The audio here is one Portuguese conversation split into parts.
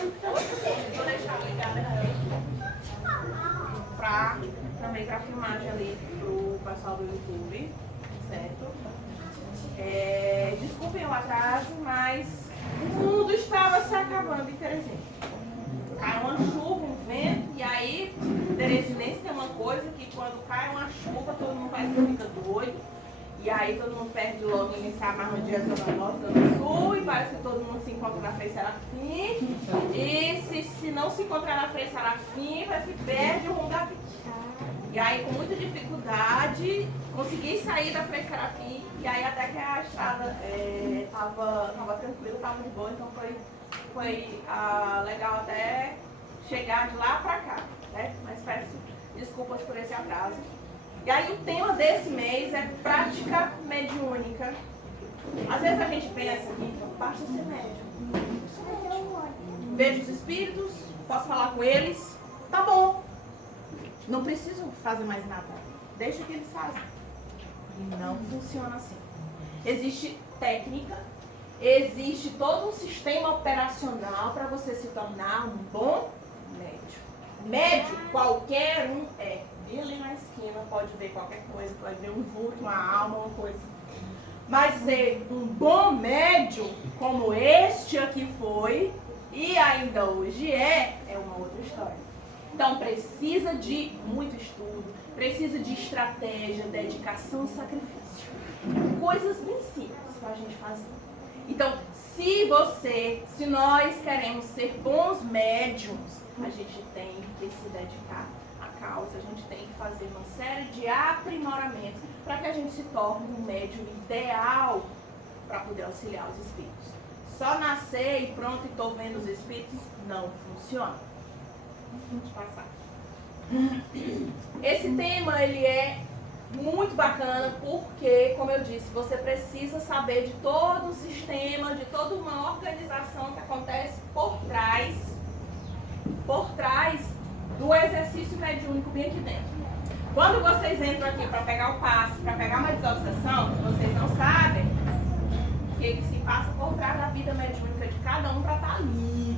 Vou deixar ligada também para filmagem ali pro pessoal do YouTube, certo? Desculpem o atraso, mas o mundo estava se acabando em Teresina. Cai uma chuva, um vento, e aí Teresinense tem uma coisa que quando cai uma chuva todo mundo parece que fica doido. E aí todo mundo perde logo e se amarra no dia Zona Norte, Zona Sul, e parece que todo mundo se encontra na Frei Serafim. E se não se encontrar na Frei Serafim, parece que perde o rumo da vida. E aí com muita dificuldade, consegui sair da Frei Serafim, e aí até que a estrada estava tranquila, estava de boa, então foi legal até chegar de lá para cá, né? Mas peço desculpas por esse atraso. E aí o tema desse mês é prática mediúnica. Às vezes a gente pensa que basta ser médium. Vejo os espíritos, posso falar com eles, tá bom. Não preciso fazer mais nada. Deixa que eles fazem. Não funciona assim. Existe técnica, existe todo um sistema operacional para você se tornar um bom médium. Médium, qualquer um é. Ir ali na esquina, pode ver qualquer coisa, pode ver um vulto, uma alma, uma coisa. Mas ser um bom médium, como este aqui foi, e ainda hoje é uma outra história. Então precisa de muito estudo, precisa de estratégia, dedicação e sacrifício. Coisas bem simples para a gente fazer. Então, se nós queremos ser bons médiums, a gente tem que se dedicar causa, a gente tem que fazer uma série de aprimoramentos para que a gente se torne um médium ideal para poder auxiliar os espíritos. Só nascer e pronto, e estou vendo os espíritos, não funciona. Vamos passar. Esse tema, ele é muito bacana porque, como eu disse, você precisa saber de todo o sistema, de toda uma organização que acontece por trás do exercício mediúnico bem aqui dentro. Quando vocês entram aqui para pegar o passe, para pegar uma desobsessão, vocês não sabem o que se passa por trás da vida mediúnica de cada um para estar ali.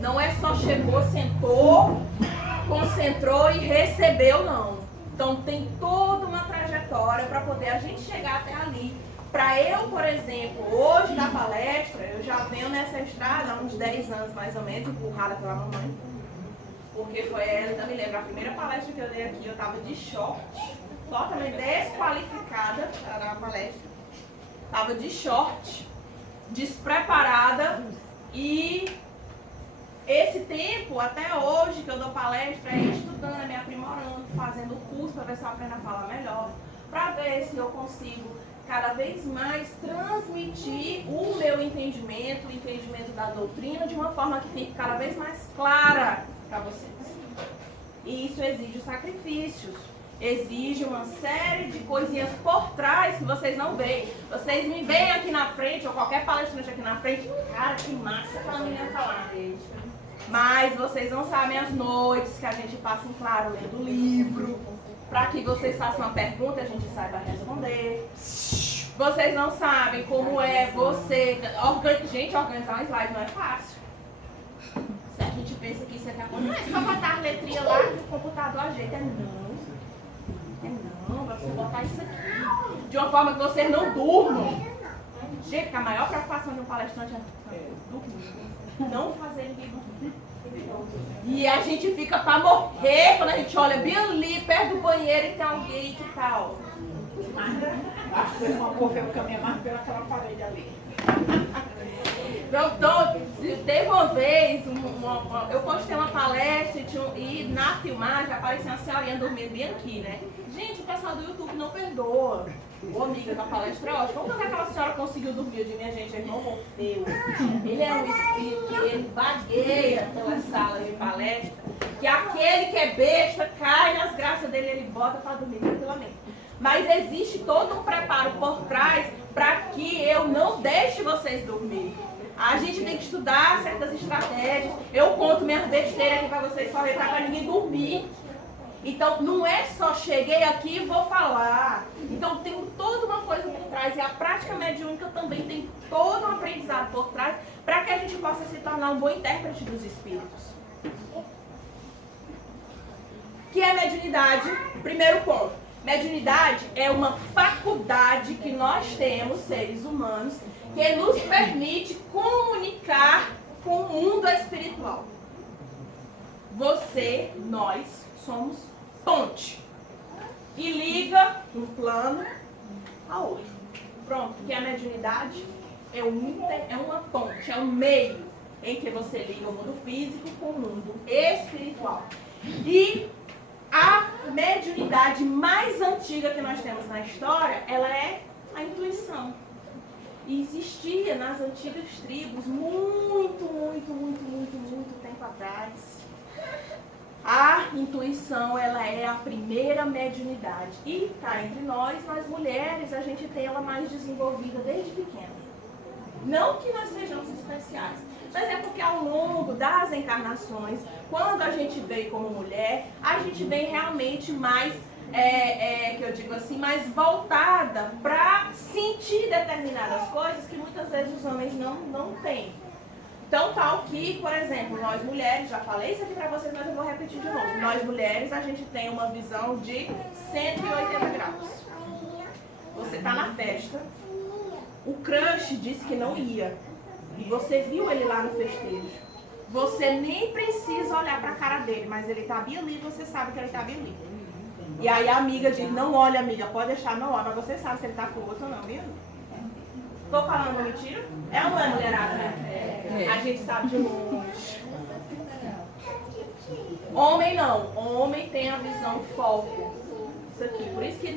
Não é só chegou, sentou, concentrou e recebeu, não. Então tem toda uma trajetória para poder a gente chegar até ali. Para eu, por exemplo, hoje na palestra, eu já venho nessa estrada há uns 10 anos mais ou menos, empurrada pela mamãe. Porque foi ela, ainda me lembro, a primeira palestra que eu dei aqui, eu estava de short, totalmente desqualificada para a palestra. Estava de short, despreparada, e esse tempo, até hoje que eu dou palestra, é estudando, me aprimorando, fazendo curso para ver se eu aprendo a falar melhor, para ver se eu consigo cada vez mais transmitir o meu entendimento, o entendimento da doutrina, de uma forma que fique cada vez mais clara para vocês. E isso exige sacrifícios, exige uma série de coisinhas por trás que vocês não veem. Vocês me veem aqui na frente, ou qualquer palestrante aqui na frente, cara, que massa aquela menina falar. Mas vocês não sabem as noites que a gente passa em claro lendo livro, para que vocês façam uma pergunta e a gente saiba responder. Vocês não sabem como é você... Gente, organizar um slide não é fácil. Se a gente pensa que isso aqui é só botar a letrinha lá que o computador ajeita. Não, vai você botar isso aqui de uma forma que vocês não durmam. Gente, a maior preocupação de um palestrante é dormir. Não fazer ninguém dormir. E a gente fica pra morrer quando a gente olha bem ali, perto do banheiro, e tem alguém que tá, ó. Acho que uma correu caminhar mais pelaquela parede ali. Então, teve uma vez, eu postei uma palestra e na filmagem apareceu uma senhorinha dormindo bem aqui, né? Gente, o pessoal do YouTube não perdoa. Ô amiga, da palestra é ótima. Como que aquela senhora conseguiu dormir? Eu digo, minha gente, é irmão Morfeu. Ele é um espírito que ele vagueia pela sala de palestra, que aquele que é besta cai nas graças dele e ele bota para dormir tranquilamente. Mas existe todo um preparo por trás para que eu não deixe vocês dormir. A gente tem que estudar certas estratégias. Eu conto minhas besteiras aqui para vocês só para ninguém dormir. Então, não é só cheguei aqui e vou falar. Então, tem toda uma coisa por trás. E a prática mediúnica também tem todo um aprendizado por trás para que a gente possa possa se tornar um bom intérprete dos espíritos. Que é mediunidade? Primeiro ponto. Mediunidade é uma faculdade que nós temos, seres humanos, que nos permite comunicar com o mundo espiritual. Você, nós, somos ponte. E liga um plano a outro. Pronto, porque a mediunidade é uma ponte, é um meio em que você liga o mundo físico com o mundo espiritual. E a mediunidade mais antiga que nós temos na história, ela é a intuição. E existia nas antigas tribos, muito tempo atrás. A intuição, ela é a primeira mediunidade. E cá entre nós mulheres, a gente tem ela mais desenvolvida desde pequena. Não que nós sejamos especiais, mas é porque ao longo das encarnações, quando a gente veio como mulher, a gente vem realmente mais, que eu digo assim, mais voltada para sentir determinadas coisas que muitas vezes os homens não têm. Então, tal que, por exemplo, nós mulheres, já falei isso aqui pra vocês, mas eu vou repetir de novo. Nós mulheres, a gente tem uma visão de 180 graus. Você tá na festa, o crush disse que não ia, e você viu ele lá no festejo. Você nem precisa olhar pra cara dele, mas ele tá bem ali, você sabe que ele tá bem ali. E aí a amiga diz, não olha amiga, pode deixar, não olha, mas você sabe se ele tá com o outro ou não, viu? Tô falando uma mentira? É ou não é mulherada, né? A gente sabe de longe. Homem não. Homem tem a visão foco. Isso aqui. Por isso que,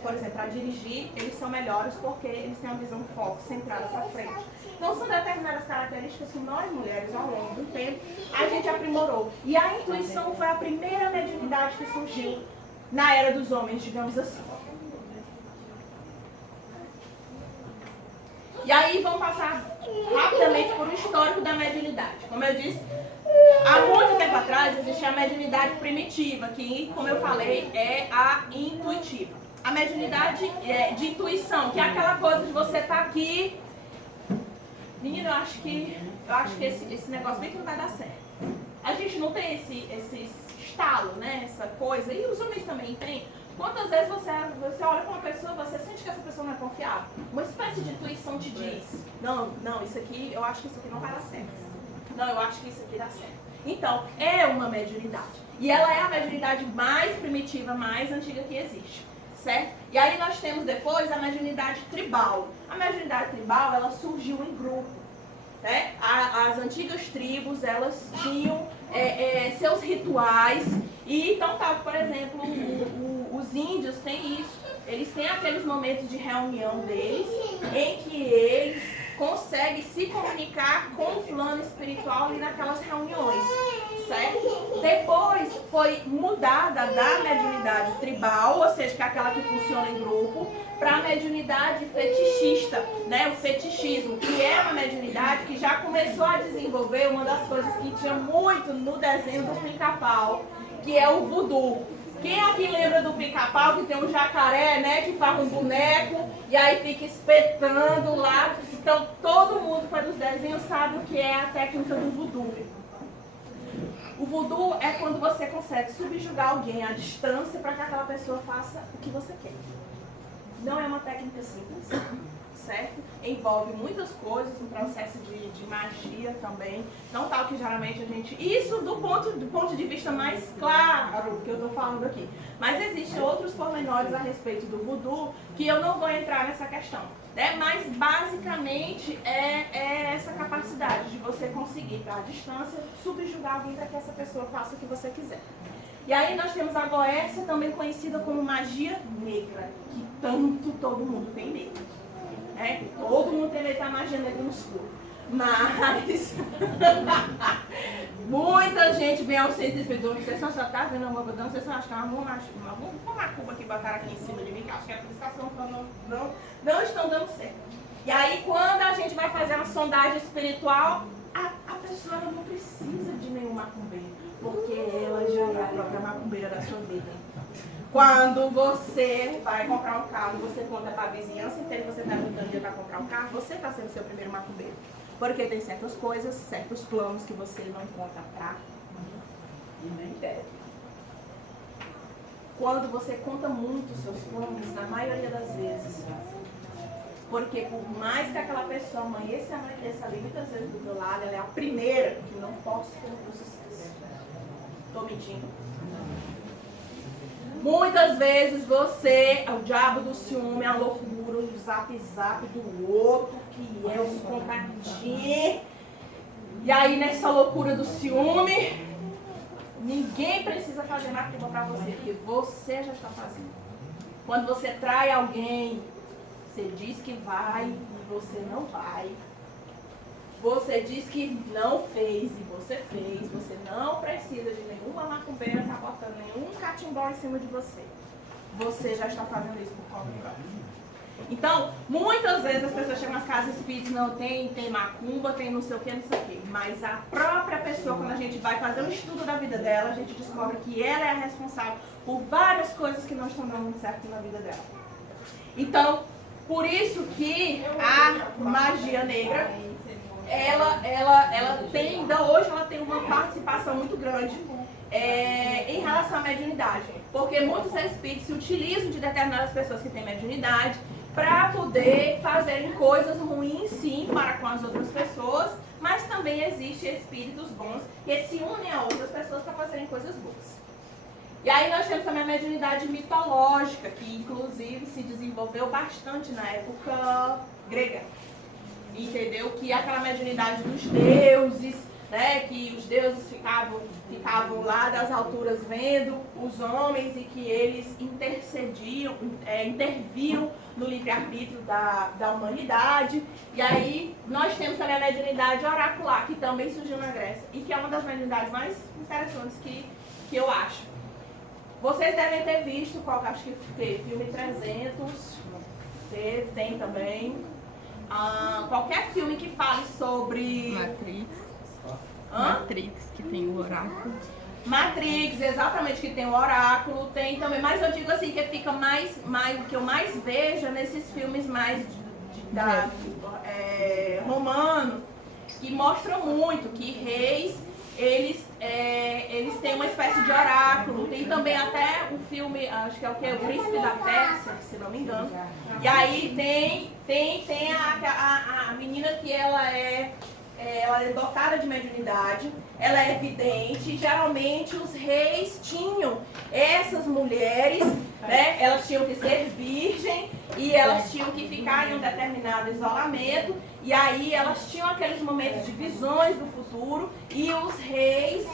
por exemplo, para dirigir, eles são melhores porque eles têm a visão foco, centrada para frente. Então, são determinadas características que nós, mulheres, ao longo do tempo, a gente aprimorou. E a intuição foi a primeira mediunidade que surgiu na era dos homens, digamos assim. E aí vamos passar rapidamente por um histórico da mediunidade. Como eu disse, há muito tempo atrás existia a mediunidade primitiva, que, como eu falei, é a intuitiva. A mediunidade de intuição, que é aquela coisa de você estar aqui. Menino, eu acho que esse negócio bem que não vai dar certo. A gente não tem esse estalo, né? Essa coisa. E os homens também têm. Quantas vezes você olha para uma pessoa, você sente que essa pessoa não é confiável? Uma espécie de intuição te diz, não, isso aqui, eu acho que isso aqui não vai dar certo. Não, eu acho que isso aqui dá certo. Então, é uma mediunidade. E ela é a mediunidade mais primitiva, mais antiga que existe, certo? E aí nós temos depois a mediunidade tribal. A mediunidade tribal, ela surgiu em grupo, né? As antigas tribos, elas tinham seus rituais. E então, por exemplo, os índios têm isso. Eles têm aqueles momentos de reunião deles, em que eles conseguem se comunicar com o plano espiritual ali naquelas reuniões, certo? Depois foi mudada da mediunidade tribal, ou seja, que é aquela que funciona em grupo, para a mediunidade fetichista, né? O fetichismo, que é uma mediunidade que já começou a desenvolver uma das coisas que tinha muito no desenho do Pica-Pau, que é o voodoo. Quem aqui lembra do Pica-Pau, que tem um jacaré, né, que faz um boneco e aí fica espetando lá? Então, todo mundo que faz os desenhos sabe o que é a técnica do voodoo. O voodoo é quando você consegue subjugar alguém à distância para que aquela pessoa faça o que você quer. Não é uma técnica simples, certo? Envolve muitas coisas, um processo de magia também. Não tal que geralmente a gente... Isso do ponto de vista mais claro que eu estou falando aqui. Mas existem outros pormenores a respeito do voodoo que eu não vou entrar nessa questão, né? Mas basicamente é essa capacidade de você conseguir, à distância, subjugar alguém para que essa pessoa faça o que você quiser. E aí nós temos a Goécia, também conhecida como magia negra, que tanto todo mundo tem medo. Todo mundo tem medo da magia negra no escuro. Mas muita gente vem ao centro espiritual, você só está vendo a mão, você só acha que é uma macumba que botaram aqui em cima de mim, que acho que é por isso que elas não estão dando certo. E aí quando a gente vai fazer uma sondagem espiritual, a pessoa não precisa de nenhum macumbeiro, porque ela já é a própria macumbeira da sua vida. Quando você vai comprar um carro, você conta para a vizinhança inteira, você está juntando dinheiro para comprar um carro, você está sendo seu primeiro macumbeiro. Porque tem certas coisas, certos planos que você não conta pra E nem deve. quando você conta muito os seus planos, na maioria das vezes. Porque por mais que aquela pessoa amanheça ali muitas vezes do meu lado, ela é a primeira que não posso ter o sucesso. Estou mentindo? Muitas vezes você é o diabo do ciúme, a loucura, o zap do outro, que é o contatinho. E aí nessa loucura do ciúme, ninguém precisa fazer macumba pra você, porque você já está fazendo. Quando você trai alguém, você diz que vai e você não vai. Você diz que não fez e você fez. Você não precisa de nenhuma macumbeira estar botando nenhum catimbó em cima de você. Você já está fazendo isso por conta própria. Então, muitas vezes as pessoas chegam nas casas espíritas, não tem macumba, tem não sei o que, não sei o que. Mas a própria pessoa, quando a gente vai fazer um estudo da vida dela, a gente descobre que ela é a responsável por várias coisas que não estão dando muito certo na vida dela. Então, por isso que a magia negra, ela tem, ainda hoje ela tem uma participação muito grande em relação à mediunidade. Porque muitos espíritos se utilizam de determinadas pessoas que têm mediunidade para poder fazerem coisas ruins, sim, para com as outras pessoas, mas também existem espíritos bons que se unem a outras pessoas para fazerem coisas boas. E aí nós temos também a mediunidade mitológica, que inclusive se desenvolveu bastante na época grega. Entendeu? Que é aquela mediunidade dos deuses, né? Que os deuses ficavam lá das alturas vendo os homens e que eles interviam no livre-arbítrio da humanidade. E aí nós temos também a mediunidade oracular, que também surgiu na Grécia e que é uma das mediunidades mais interessantes que eu acho. Vocês devem ter visto, acho que teve filme 300, tem também. Qualquer filme que fale sobre... Matrix, que tem o oráculo. Matrix, exatamente, que tem o oráculo, tem também, mas eu digo assim, que fica mais o que eu mais vejo é nesses filmes mais romano, que mostram muito que reis, eles têm uma espécie de oráculo. Tem também até um filme, acho que é o Príncipe da Pérsia, se não me engano. E aí tem a menina que ela é dotada de mediunidade, ela é vidente. Geralmente os reis tinham essas mulheres, né? Elas tinham que ser virgem e elas tinham que ficar em um determinado isolamento. E aí elas tinham aqueles momentos de visões do futuro e os reis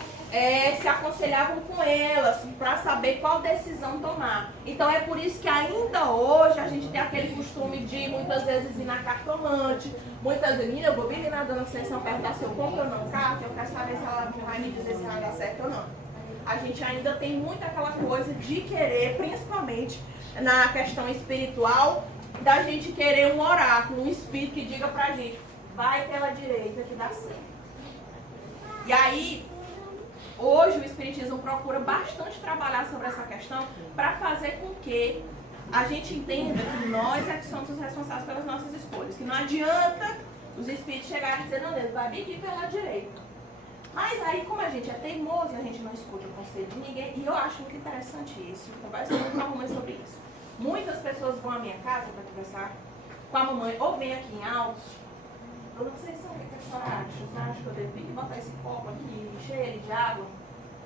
se aconselhavam com elas para saber qual decisão tomar. Então é por isso que ainda hoje a gente tem aquele costume de muitas vezes ir na cartomante. Muitas vezes, eu vou bem na dona Conceição perguntar se eu compro ou não carta, eu quero saber se ela vai me dizer se vai dar certo ou não. A gente ainda tem muito aquela coisa de querer, principalmente na questão espiritual, da gente querer um oráculo, um espírito que diga pra gente, vai pela direita que dá certo. E aí, hoje o Espiritismo procura bastante trabalhar sobre essa questão para fazer com que a gente entenda que nós é que somos os responsáveis pelas nossas escolhas. Que não adianta os espíritos chegarem e dizer, não, Deus, vai vir aqui pela direita. Mas aí, como a gente é teimoso e a gente não escuta o conselho de ninguém, e eu acho muito interessante isso, eu converso muito com a mamãe sobre isso. Muitas pessoas vão à minha casa para conversar com a mamãe, ou vem aqui em Altos, eu não sei se o que a senhora acha. A senhora acha que eu devo botar esse copo aqui, encher ele de água?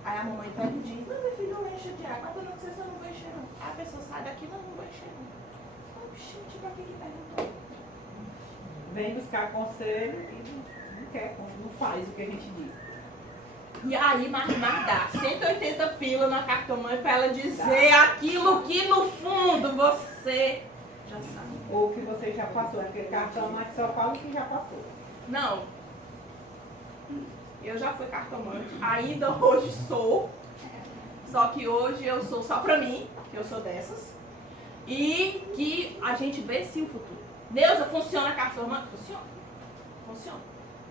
Aí a mamãe pega e diz, não, meu filho, não enche de água. Mas eu não sei se eu não vou encher, não. Aí a pessoa sai daqui, não vou encher, não. Gente, pra que ele perguntou? Vem buscar conselho e não quer, não faz o que a gente diz. E aí, mas dá 180 pila na cartomante pra ela dizer aquilo que no fundo você já sabe. Ou que você já passou, porque cartomante só fala o que já passou. Não. Eu já fui cartomante, ainda hoje sou. Só que hoje eu sou só pra mim, que eu sou dessas. E que a gente vê sim o futuro. Neuza, funciona a cartomante? Funciona. Funciona.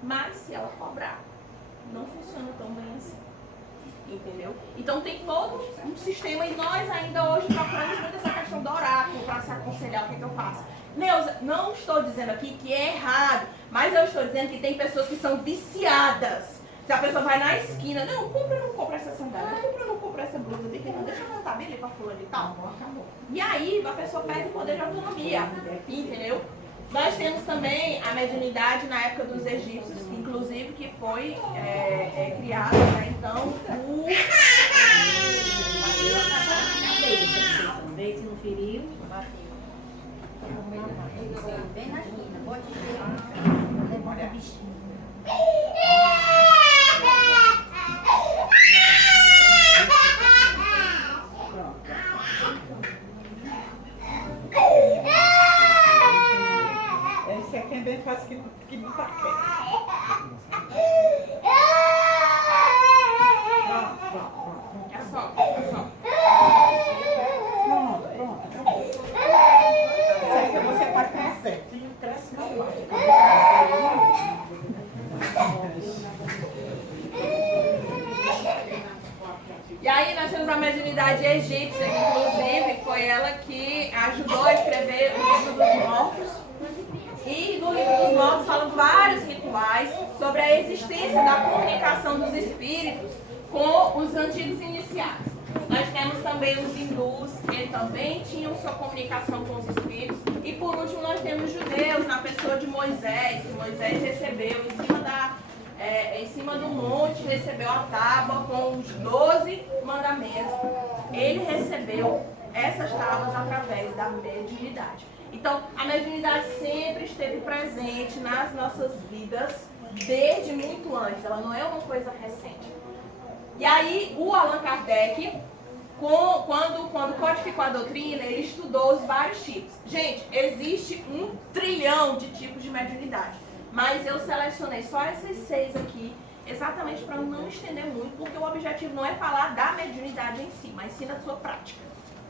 Mas se ela cobrar, não funciona tão bem assim. Entendeu? Então tem todo um sistema e nós ainda hoje procuramos muito essa questão do oráculo para se aconselhar o que eu faço. Neuza, não estou dizendo aqui que é errado, mas eu estou dizendo que tem pessoas que são viciadas. Se a pessoa vai na esquina, não, compra ou não compra essa sandália, não compra ou não compra essa blusa, deixa eu montar bem ali pra fulano e tal. E aí a pessoa perde o poder de autonomia, entendeu? Nós temos também a mediunidade na época dos egípcios, inclusive que foi criada, né? Então, Vê se não feriu, bateu. Bem na esquina, pode ver. Levanta a bichinha. Esse aqui é bem fácil que não tá quieto. Pronto. é só. Pronto. Isso aqui você tá crescendo. Cresce normal. E aí nós temos a mediunidade egípcia, que inclusive foi ela que ajudou a escrever o livro dos mortos. E no livro dos mortos falam vários rituais sobre a existência da comunicação dos espíritos com os antigos iniciados. Nós temos também os hindus, que também tinham sua comunicação com os espíritos. E por último nós temos os judeus, na pessoa de Moisés, que Moisés recebeu em cima do monte, recebeu a tábua com os 12 mandamentos. Ele recebeu essas tábuas através da mediunidade. Então, a mediunidade sempre esteve presente nas nossas vidas desde muito antes. Ela não é uma coisa recente. E aí, o Allan Kardec, quando codificou a doutrina, ele estudou os vários tipos. Gente, existe 1 trilhão de tipos de mediunidade. Mas eu selecionei só esses 6 aqui, exatamente para não estender muito, porque o objetivo não é falar da mediunidade em si, mas sim da sua prática,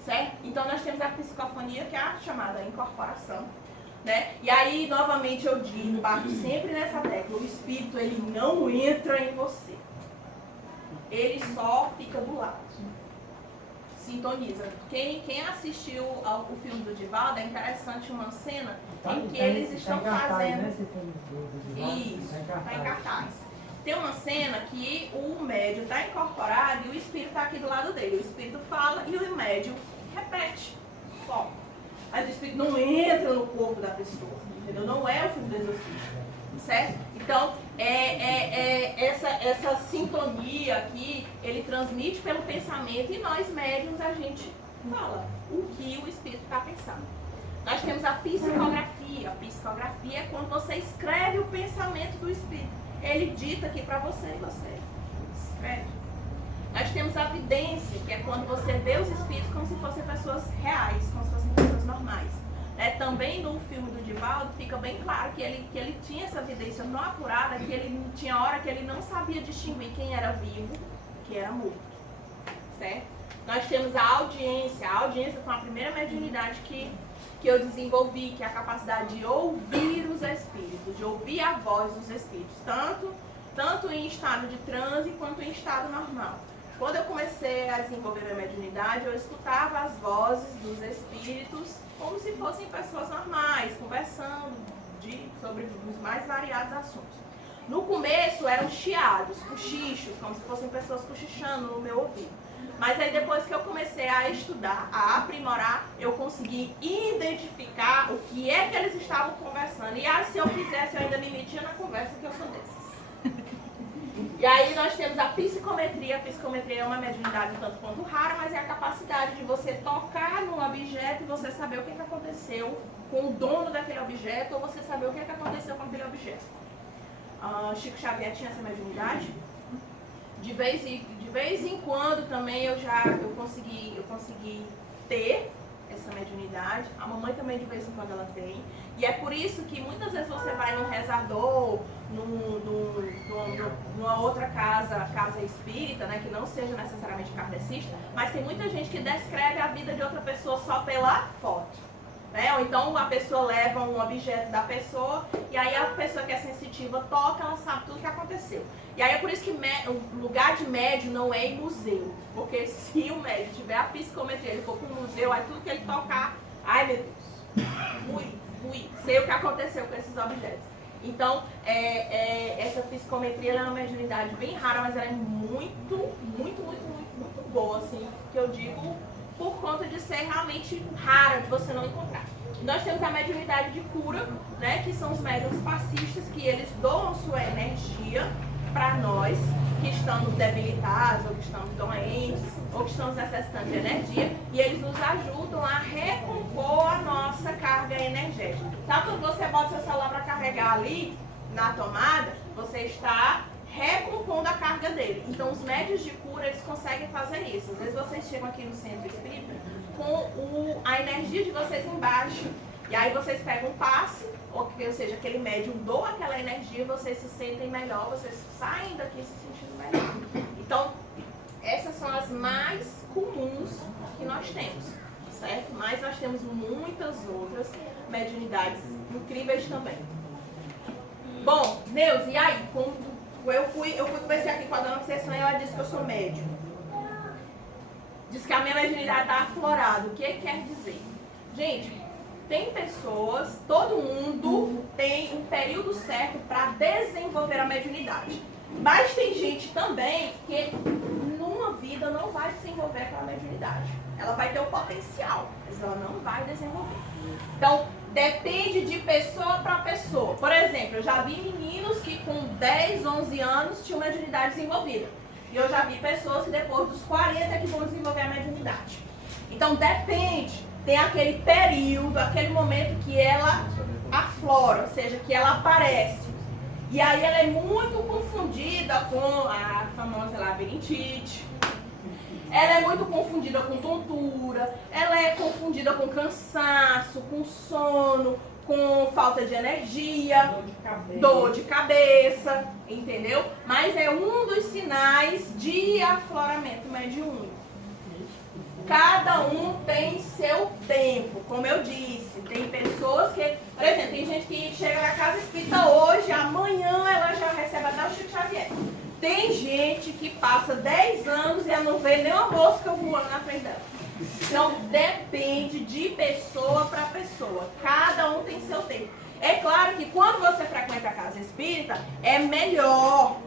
certo? Então nós temos a psicofonia, que é a chamada incorporação, né? E aí, novamente, eu digo, bato sempre nessa tecla, o espírito, ele não entra em você. Ele só fica do lado. Sintoniza. Quem assistiu o filme do Divaldo, é interessante uma cena em que eles estão fazendo... Isso, está em cartaz. Tem uma cena que o médium está incorporado e o espírito está aqui do lado dele. O espírito fala e o médium repete. Bom, mas o espírito não entra no corpo da pessoa, entendeu? Não é o filme do exorcista, certo? Então, essa sintonia aqui, ele transmite pelo pensamento e nós médiums a gente fala o que o espírito está pensando. Nós temos a psicografia. A psicografia é quando você escreve o pensamento do espírito. Ele dita aqui para você e você escreve. Nós temos a vidência, que é quando você vê os espíritos como se fossem pessoas reais, como se fossem pessoas normais. Também no filme do Divaldo fica bem claro que ele tinha essa evidência não apurada, que ele tinha hora que ele não sabia distinguir quem era vivo e quem era morto, certo? Nós temos a audiência. A audiência foi a primeira mediunidade que eu desenvolvi, que é a capacidade de ouvir os espíritos, de ouvir a voz dos espíritos, tanto em estado de transe quanto em estado normal. Quando eu comecei a desenvolver a mediunidade, eu escutava as vozes dos espíritos como se fossem pessoas normais, conversando sobre os mais variados assuntos. No começo eram chiados, cochichos, como se fossem pessoas cochichando no meu ouvido. Mas aí depois que eu comecei a estudar, a aprimorar, eu consegui identificar o que é que eles estavam conversando. E aí, se eu quisesse, eu ainda me metia na conversa, que eu sou desses. E aí nós temos a psicometria. A psicometria é uma mediunidade um tanto quanto rara, mas é a capacidade de você tocar num objeto e você saber o que aconteceu com o dono daquele objeto, ou você saber o que aconteceu com aquele objeto. Chico Xavier tinha essa mediunidade. De vez em quando também eu consegui ter essa mediunidade. A mamãe também de vez em quando ela tem. E é por isso que muitas vezes você vai num rezador, numa outra casa espírita, né, que não seja necessariamente kardecista, mas tem muita gente que descreve a vida de outra pessoa só pela foto. Né? Ou então a pessoa leva um objeto da pessoa e aí a pessoa que é sensitiva toca, ela sabe tudo o que aconteceu. E aí é por isso que o lugar de médium não é em museu. Porque se o médium tiver a psicometria, ele for para um museu, aí tudo que ele tocar, ai meu Deus, ui, fui, sei o que aconteceu com esses objetos. Então, essa psicometria ela é uma mediunidade bem rara, mas ela é muito boa, assim, que eu digo por conta de ser realmente rara, de você não encontrar. Nós temos a mediunidade de cura, né, que são os médiuns passistas, que eles doam sua energia para nós, que estamos debilitados, ou que estamos doentes, ou que estamos necessitando de energia, e eles nos ajudam a recompor a nossa carga energética. Então, quando você bota seu celular para carregar ali, na tomada, você está recompondo a carga dele. Então, os médios de cura, eles conseguem fazer isso. Às vezes vocês chegam aqui no centro espírita com a energia de vocês embaixo, e aí vocês pegam um passe, ou seja, aquele médium doa aquela energia, vocês se sentem melhor, vocês saem daqui se sentindo melhor. Então, essas são as mais comuns que nós temos, certo? Mas nós temos muitas outras mediunidades incríveis também. Bom, Neuza, e aí? Eu fui conversar aqui com a dona Conceição e ela disse que eu sou médium. Diz que a minha mediunidade está aflorada. O que quer dizer? Gente, tem pessoas, todo mundo tem um período certo para desenvolver a mediunidade. Mas tem gente também que numa vida não vai desenvolver aquela mediunidade. Ela vai ter o potencial, mas ela não vai desenvolver. Então, depende de pessoa para pessoa. Por exemplo, eu já vi meninos que com 10, 11 anos tinham mediunidade desenvolvida. E eu já vi pessoas que depois dos 40 que vão desenvolver a mediunidade. Então, depende. Tem aquele período, aquele momento que ela aflora, ou seja, que ela aparece. E aí ela é muito confundida com a famosa labirintite. Ela é muito confundida com tontura. Ela é confundida com cansaço, com sono, com falta de energia, dor de cabeça, entendeu? Mas é um dos sinais de afloramento mediúnico. Cada um tem seu tempo, como eu disse. Tem pessoas que, por exemplo, tem gente que chega na casa espírita hoje, amanhã ela já recebe até o Chico Xavier. Tem gente que passa 10 anos e ela não vê nem uma mosca voando na frente dela. Então, depende de pessoa para pessoa. Cada um tem seu tempo. É claro que quando você frequenta a casa espírita, é melhor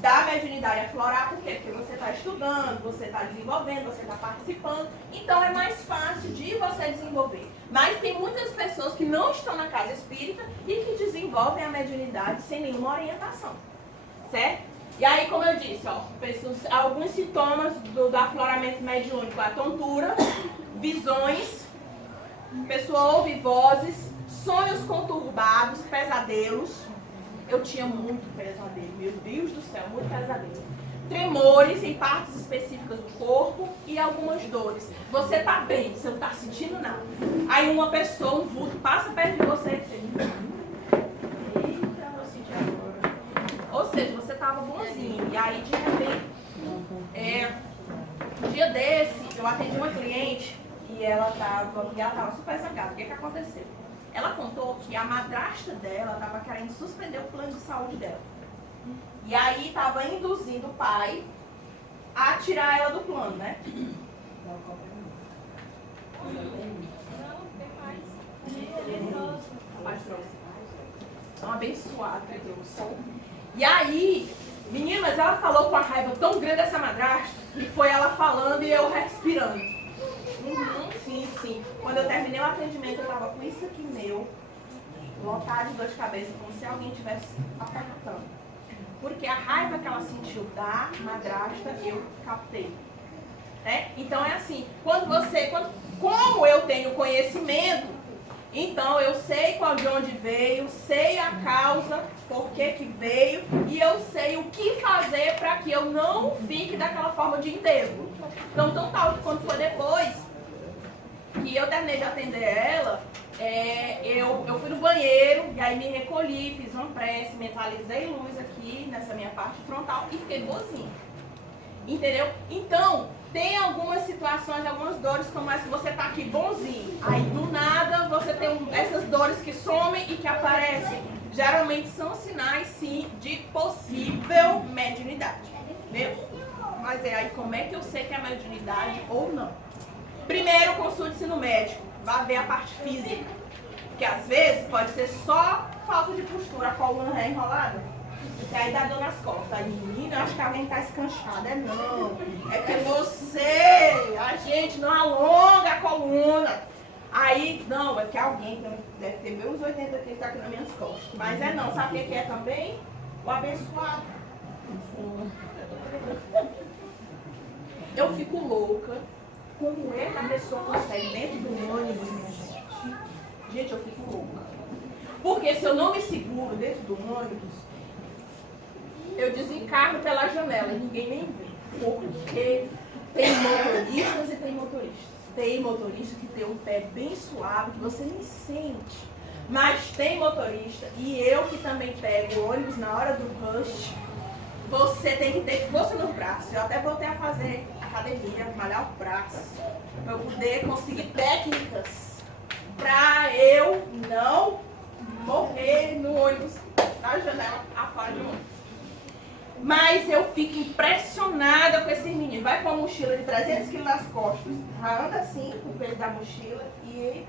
da mediunidade aflorar, por quê? Porque você está estudando, você está desenvolvendo, você está participando, então é mais fácil de você desenvolver. Mas tem muitas pessoas que não estão na casa espírita e que desenvolvem a mediunidade sem nenhuma orientação, certo? E aí, como eu disse, ó, alguns sintomas do afloramento mediúnico, a tontura, visões, pessoa ouve vozes, sonhos conturbados, pesadelos. Eu tinha muito pesadelo, meu Deus do céu, muito pesadelo. Tremores em partes específicas do corpo e algumas dores. Você tá bem, você não tá sentindo nada. Aí uma pessoa, um vulto, passa perto de você e diz: eita, eu senti agora. Ou seja, você tava bonzinho. E aí, de repente, um dia desse, eu atendi uma cliente e ela tava super zangada. O que aconteceu? Ela contou que a madrasta dela estava querendo suspender o plano de saúde dela. E aí estava induzindo o pai a tirar ela do plano, né? São abençoados, Deus. E aí, meninas, ela falou com a raiva tão grande dessa madrasta, que foi ela falando e eu respirando. Sim. Quando eu terminei o atendimento, eu tava com isso aqui meu, lotado de dor de cabeça, como se alguém estivesse apertando. Porque a raiva que ela sentiu da madrasta, eu captei. Né? Então é assim, como eu tenho conhecimento, então eu sei de onde veio, sei a causa, por que veio, e eu sei o que fazer para que eu não fique daquela forma o dia inteiro. Então, tal que quando foi depois que eu terminei de atender ela, eu fui no banheiro, e aí me recolhi, fiz uma prece, mentalizei luz aqui nessa minha parte frontal e fiquei boazinha. Entendeu? Então, tem algumas situações, algumas dores como essa que você tá aqui bonzinho. Aí do nada você tem essas dores que somem e que aparecem. Geralmente são sinais, sim, de possível mediunidade. Entendeu? Mas aí como é que eu sei que é mediunidade ou não? Primeiro, consulte-se no médico. Vá ver a parte física. Porque às vezes pode ser só falta de postura, a coluna é enrolada. E aí dá dor nas costas. Aí, menina, eu acho que alguém tá escanchado. É não. É porque a gente não alonga a coluna. Aí, não, é que alguém deve ter meus 80 que tá aqui nas minhas costas. Mas é não, sabe o que é também? O abençoado. Eu fico louca. Como é que a pessoa consegue dentro do ônibus, minha gente? Gente, eu fico louca. Porque se eu não me seguro dentro do ônibus, eu desencarno pela janela e ninguém nem vê. Porque tem motoristas e tem motoristas. Tem motorista que tem um pé bem suave, que você nem sente. Mas tem motorista, e eu que também pego o ônibus na hora do rush, você tem que ter força no braço. Eu até voltei a fazer academia, malhar o braço, para eu poder conseguir técnicas para eu não morrer no ônibus, na janela, afora do ônibus. Mas eu fico impressionada com esses meninos. Vai com a mochila de 300 quilos nas costas, já anda assim com o peso da mochila e...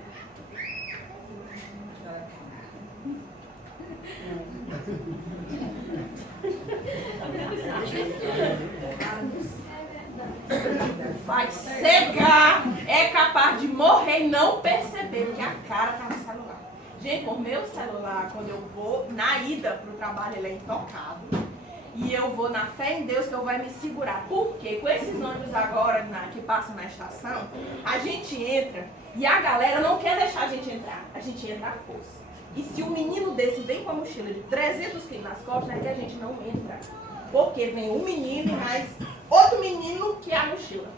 vai cegar, é capaz de morrer e não perceber, porque a cara tá no celular. Gente, o meu celular, quando eu vou, na ida pro trabalho, ele é intocável. E eu vou na fé em Deus que eu vai me segurar. Porque com esses ônibus agora que passam na estação, a gente entra e a galera não quer deixar a gente entrar. A gente entra à força. E se um menino desse vem com a mochila de 300 quilos nas costas, é que a gente não entra. Porque vem um menino e mais outro menino que é a mochila.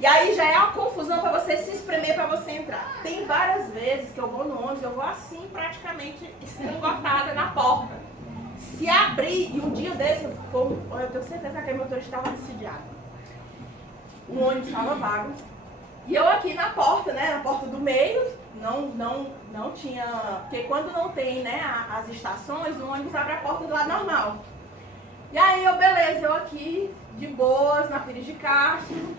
E aí já é uma confusão para você se espremer para você entrar. Tem várias vezes que eu vou no ônibus, eu vou assim praticamente escangotada na porta. Se abrir, e um dia desse, eu tenho certeza que aquele motorista estava decidiado. O ônibus estava vago. E eu aqui na porta, né, na porta do meio, não tinha... Porque quando não tem, né, as estações, o ônibus abre a porta do lado normal. E aí, beleza, eu aqui, de boas, na Pires de Castro,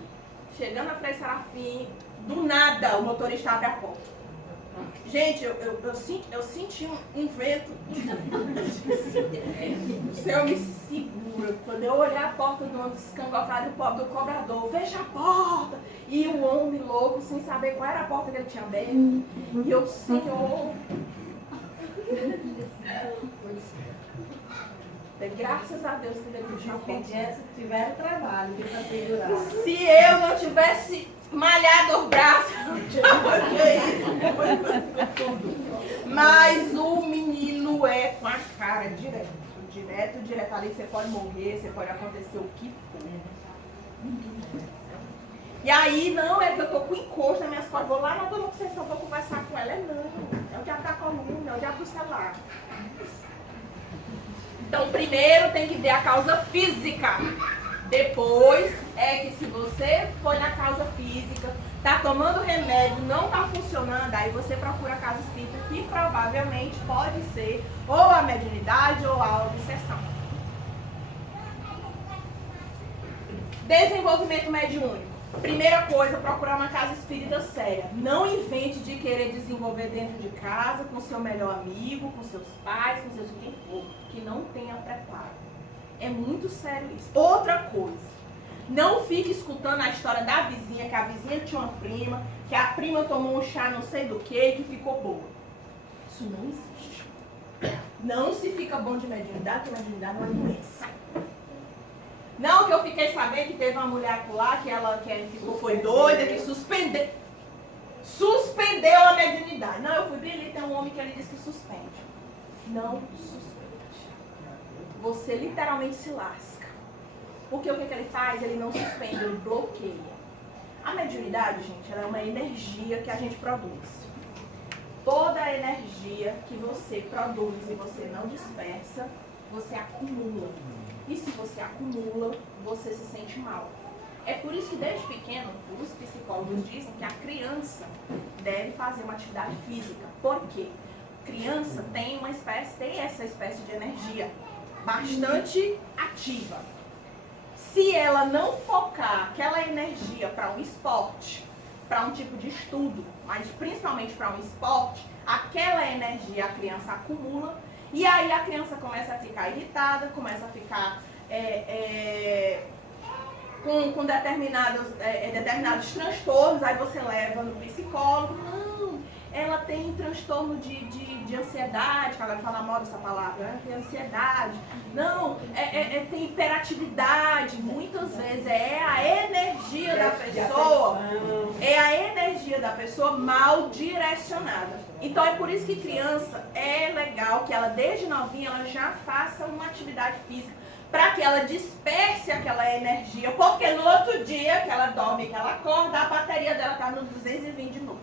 chegando na Frei Serafim, do nada o motorista abre a porta. Gente, eu senti um vento. O Senhor me segura. Quando eu olhar a porta do ônibus escangocado, o pobre do cobrador, fecha a porta. E o homem louco, sem saber qual era a porta que ele tinha aberto. E eu, Senhor. Graças a Deus que ele fechou a porta. Se tiver trabalho, para segurar. Se eu não tivesse malhado os braços, mas o menino é com a cara direto. Ali você pode morrer, você pode acontecer o que for. E aí, não, é que eu tô com encosto nas minhas costas, vou lá na dona Conceição, vou conversar com ela. Não, é o diabo da coluna, é o diabo do celular. Então, primeiro tem que ver a causa física. Depois é que se você foi na causa física, tá tomando remédio, não tá funcionando, aí você procura a casa espírita, que provavelmente pode ser ou a mediunidade ou a obsessão. Desenvolvimento mediúnico. Primeira coisa, procurar uma casa espírita séria. Não invente de querer desenvolver dentro de casa, com seu melhor amigo, com seus pais, com seus quem for, que não tenha preparo. É muito sério isso. Outra coisa, não fique escutando a história da vizinha, que a vizinha tinha uma prima, que a prima tomou um chá não sei do que e que ficou boa. Isso não existe. Não se fica bom de mediunidade, porque mediunidade é uma doença. Não, que eu fiquei sabendo que teve uma mulher lá que foi doida, que suspendeu a mediunidade. Não, eu fui bem ali, tem um homem que ele disse que suspende. Não suspende. Você literalmente se lasca. Porque o que ele faz? Ele não suspende, ele bloqueia. A mediunidade, gente, ela é uma energia que a gente produz. Toda a energia que você produz e você não dispersa, você acumula. E se você acumula, você se sente mal. É por isso que desde pequeno, os psicólogos dizem que a criança deve fazer uma atividade física. Por quê? Criança tem essa espécie de energia bastante ativa. Se ela não focar aquela energia para um esporte, para um tipo de estudo, mas principalmente para um esporte, aquela energia a criança acumula e aí a criança começa a ficar irritada, começa a ficar com determinados transtornos, aí você leva no psicólogo, não, ela tem transtorno de ansiedade, que agora fala moda essa palavra, né? Tem ansiedade, não, tem hiperatividade, muitas vezes é a energia da pessoa, mal direcionada. Então é por isso que criança é legal que ela desde novinha ela já faça uma atividade física, para que ela disperse aquela energia, porque no outro dia que ela dorme, que ela acorda, a bateria dela está no 220 de novo.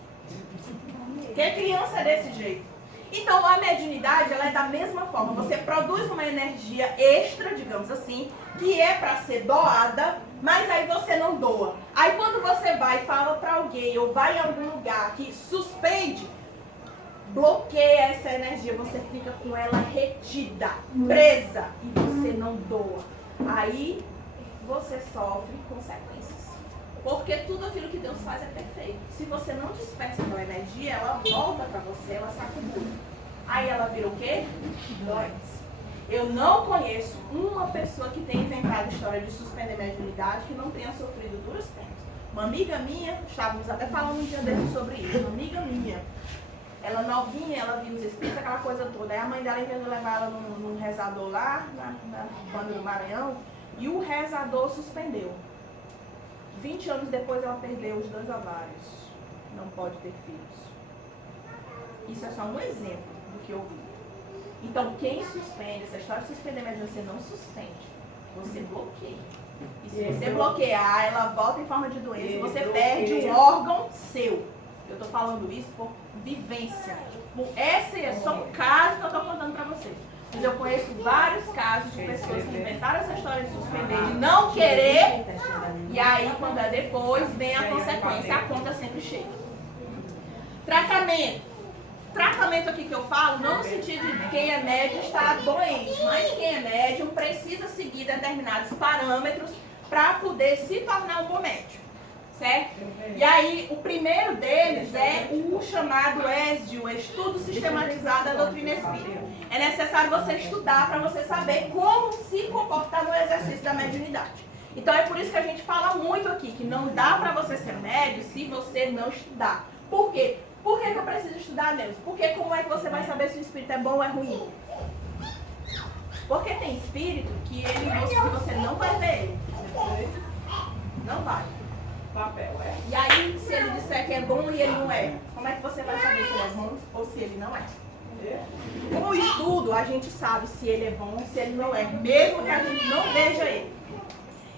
Porque criança é desse jeito. Então a mediunidade ela é da mesma forma, você produz uma energia extra, digamos assim, que é para ser doada, mas aí você não doa. Aí quando você vai e fala para alguém, ou vai em algum lugar que suspende, bloqueia essa energia, você fica com ela retida, presa, e você não doa. Aí você sofre consequências. Porque tudo aquilo que Deus faz é perfeito. Se você não dispersa aquela energia, ela volta para você, ela se acumula. Aí ela vira o quê? Doença. Eu não conheço uma pessoa que tenha inventado a história de suspender mediunidade que não tenha sofrido duras penas. Uma amiga minha, estávamos até falando um dia desses sobre isso, uma amiga minha, ela novinha, ela viu os espíritos, aquela coisa toda. Aí a mãe dela tentou levar ela num rezador lá, na banda do Maranhão, e o rezador suspendeu. 20 anos depois ela perdeu os 2 ovários. Não pode ter filhos. Isso é só um exemplo do que eu vi. Então quem suspende, essa história de suspender mediunidade, você não suspende, você bloqueia. E se você bloquear, ela volta em forma de doença, você perde um órgão seu. Eu estou falando isso por vivência. Esse é só um caso que eu estou contando para vocês. Mas eu conheço vários casos de pessoas que inventaram essa história de suspender, de não querer, e aí quando é depois, vem a consequência, a conta sempre chega. Tratamento. Tratamento aqui que eu falo, não no sentido de quem é médium está doente, mas quem é médium precisa seguir determinados parâmetros para poder se tornar um bom médium. Certo? E aí, o primeiro deles é o chamado ESD, o Estudo Sistematizado da Doutrina Espírita. É necessário você estudar para você saber como se comportar no exercício da mediunidade. Então é por isso que a gente fala muito aqui, que não dá para você ser médium se você não estudar. Por quê? Por que eu preciso estudar, Deus? Porque como é que você vai saber se o espírito é bom ou é ruim? Porque tem espírito que você não vai ver ele. Não vai. Papel, E aí, se ele disser que é bom e ele não é, como é que você vai saber se ele é bom ou se ele não é? Com o estudo, a gente sabe se ele é bom ou se ele não é, mesmo que a gente não veja ele.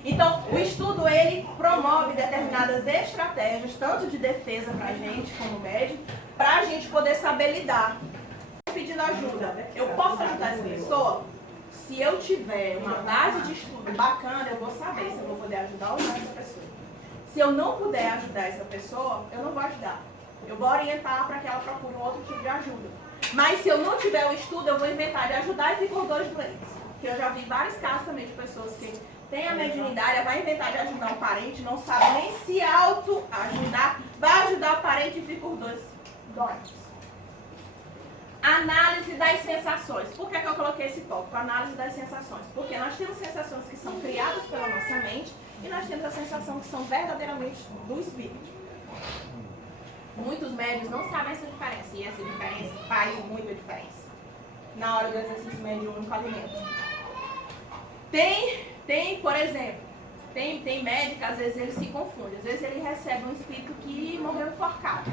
Então, o estudo, ele promove determinadas estratégias, tanto de defesa pra gente, como médico, pra gente poder saber lidar. Pedindo ajuda. Eu posso ajudar essa pessoa? Se eu tiver uma base de estudo bacana, eu vou saber se eu vou poder ajudar ou não essa pessoa. Se eu não puder ajudar essa pessoa, eu não vou ajudar. Eu vou orientar para que ela procure um outro tipo de ajuda. Mas se eu não tiver o estudo, eu vou inventar de ajudar e ficam 2 doentes. Porque eu já vi vários casos também de pessoas que têm a mediunidade, vai inventar de ajudar um parente, não sabe nem se auto-ajudar, vai ajudar o parente e ficam 2 doentes. Análise das sensações. Por que eu coloquei esse tópico? Análise das sensações. Porque nós temos sensações que são criadas pela nossa mente e nós temos a sensação que são verdadeiramente do espírito. Muitos médiuns não sabem essa diferença. E essa diferença faz muita diferença na hora do exercício mediúnico alimento. Tem, por exemplo, tem médico que às vezes ele se confunde. Às vezes ele recebe um espírito que morreu enforcado.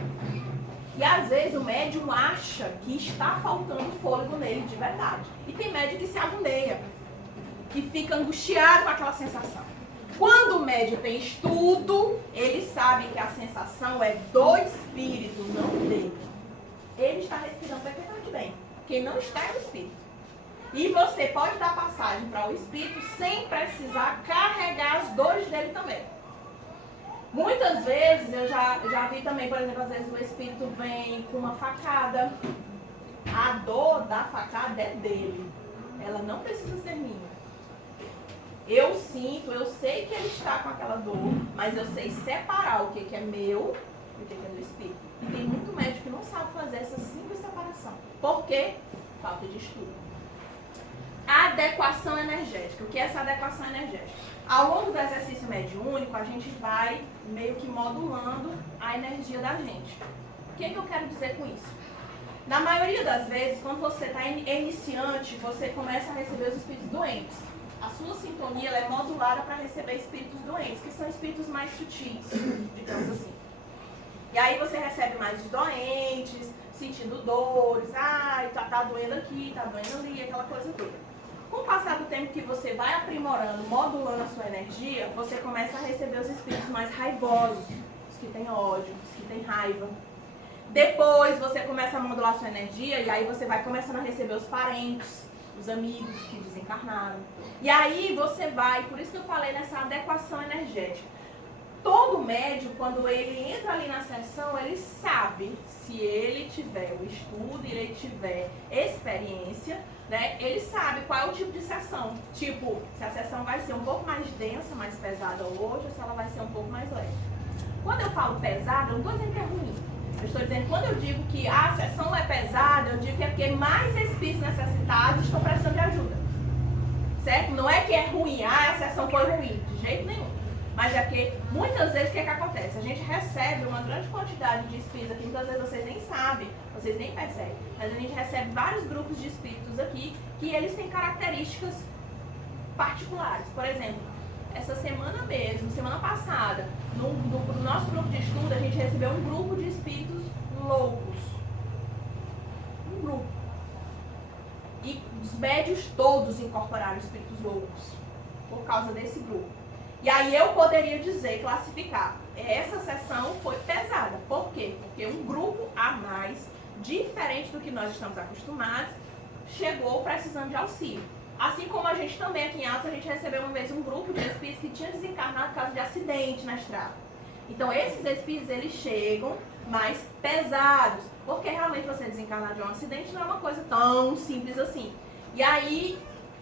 E às vezes o médium acha que está faltando fôlego nele de verdade. E tem médium que se agonia, que fica angustiado com aquela sensação. Quando o médium tem estudo, ele sabe que a sensação é do espírito, não dele. Ele está respirando perfeitamente bem. Quem não está é o espírito. E você pode dar passagem para o espírito sem precisar carregar as dores dele também. Muitas vezes, eu já vi também, por exemplo, às vezes o espírito vem com uma facada. A dor da facada é dele. Ela não precisa ser minha. Eu sinto, eu sei que ele está com aquela dor, mas eu sei separar o que é meu e o que é do espírito. E tem muito médico que não sabe fazer essa simples separação. Por quê? Falta de estudo. Adequação energética. O que é essa adequação energética? Ao longo do exercício mediúnico, a gente vai meio que modulando a energia da gente. O que eu quero dizer com isso? Na maioria das vezes, quando você está iniciante, você começa a receber os espíritos doentes. A sua sintonia ela é modulada para receber espíritos doentes, que são espíritos mais sutis, digamos assim. E aí você recebe mais os doentes, sentindo dores, ai, tá doendo aqui, tá doendo ali, aquela coisa toda. Com o passar do tempo que você vai aprimorando, modulando a sua energia, você começa a receber os espíritos mais raivosos, os que têm ódio, os que têm raiva. Depois você começa a modular a sua energia e aí você vai começando a receber os parentes, os amigos que desencarnaram. E aí você vai, por isso que eu falei nessa adequação energética. Todo médium, quando ele entra ali na sessão, ele sabe, se ele tiver o estudo e ele tiver experiência, né, ele sabe qual é o tipo de sessão. Tipo, se a sessão vai ser um pouco mais densa, mais pesada hoje, ou se ela vai ser um pouco mais leve. Quando eu falo pesada, eu não estou dizendo que é ruim. Eu estou dizendo, quando eu digo que a sessão é pesada, eu digo que é porque mais espíritos necessitados estão precisando de ajuda. Certo? Não é que é ruim, a sessão foi ruim, de jeito nenhum. Mas é porque, muitas vezes, o que acontece? A gente recebe uma grande quantidade de espíritos aqui, muitas vezes vocês nem sabem, vocês nem percebem. Mas a gente recebe vários grupos de espíritos aqui, que eles têm características particulares. Por exemplo, essa semana mesmo, semana passada, no nosso grupo de estudo, a gente recebeu um grupo de espíritos loucos. Um grupo. E os médios todos incorporaram espíritos loucos por causa desse grupo. E aí eu poderia dizer, classificar, essa sessão foi pesada. Por quê? Porque um grupo a mais, diferente do que nós estamos acostumados, chegou precisando de auxílio. Assim como a gente também aqui em Altos, a gente recebeu uma vez um grupo de espíritos que tinha desencarnado por causa de acidente na estrada. Então esses espíritos, eles chegam mais pesados, porque realmente você desencarnar de um acidente não é uma coisa tão simples assim. E aí,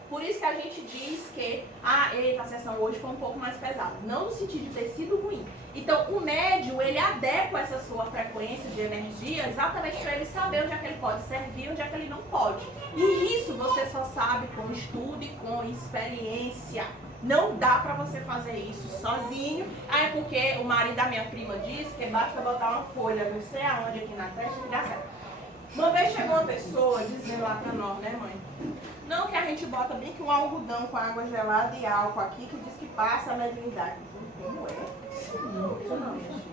por isso que a gente diz que a sessão hoje foi um pouco mais pesada. Não no sentido de ter sido ruim. Então o médium, ele adequa essa sua frequência de energia exatamente para ele saber onde é que ele pode servir, onde é que ele não pode. E isso você só sabe com estudo e com experiência. Não dá pra você fazer isso sozinho. É porque o marido da minha prima disse que basta botar uma folha, não sei aonde, aqui na testa, que dá certo. Uma vez chegou uma pessoa dizendo lá pra nós, né, mãe? Não, que a gente bota bem que um algodão com água gelada e álcool aqui, que diz que passa a mediunidade. Como é? Isso não, minha gente.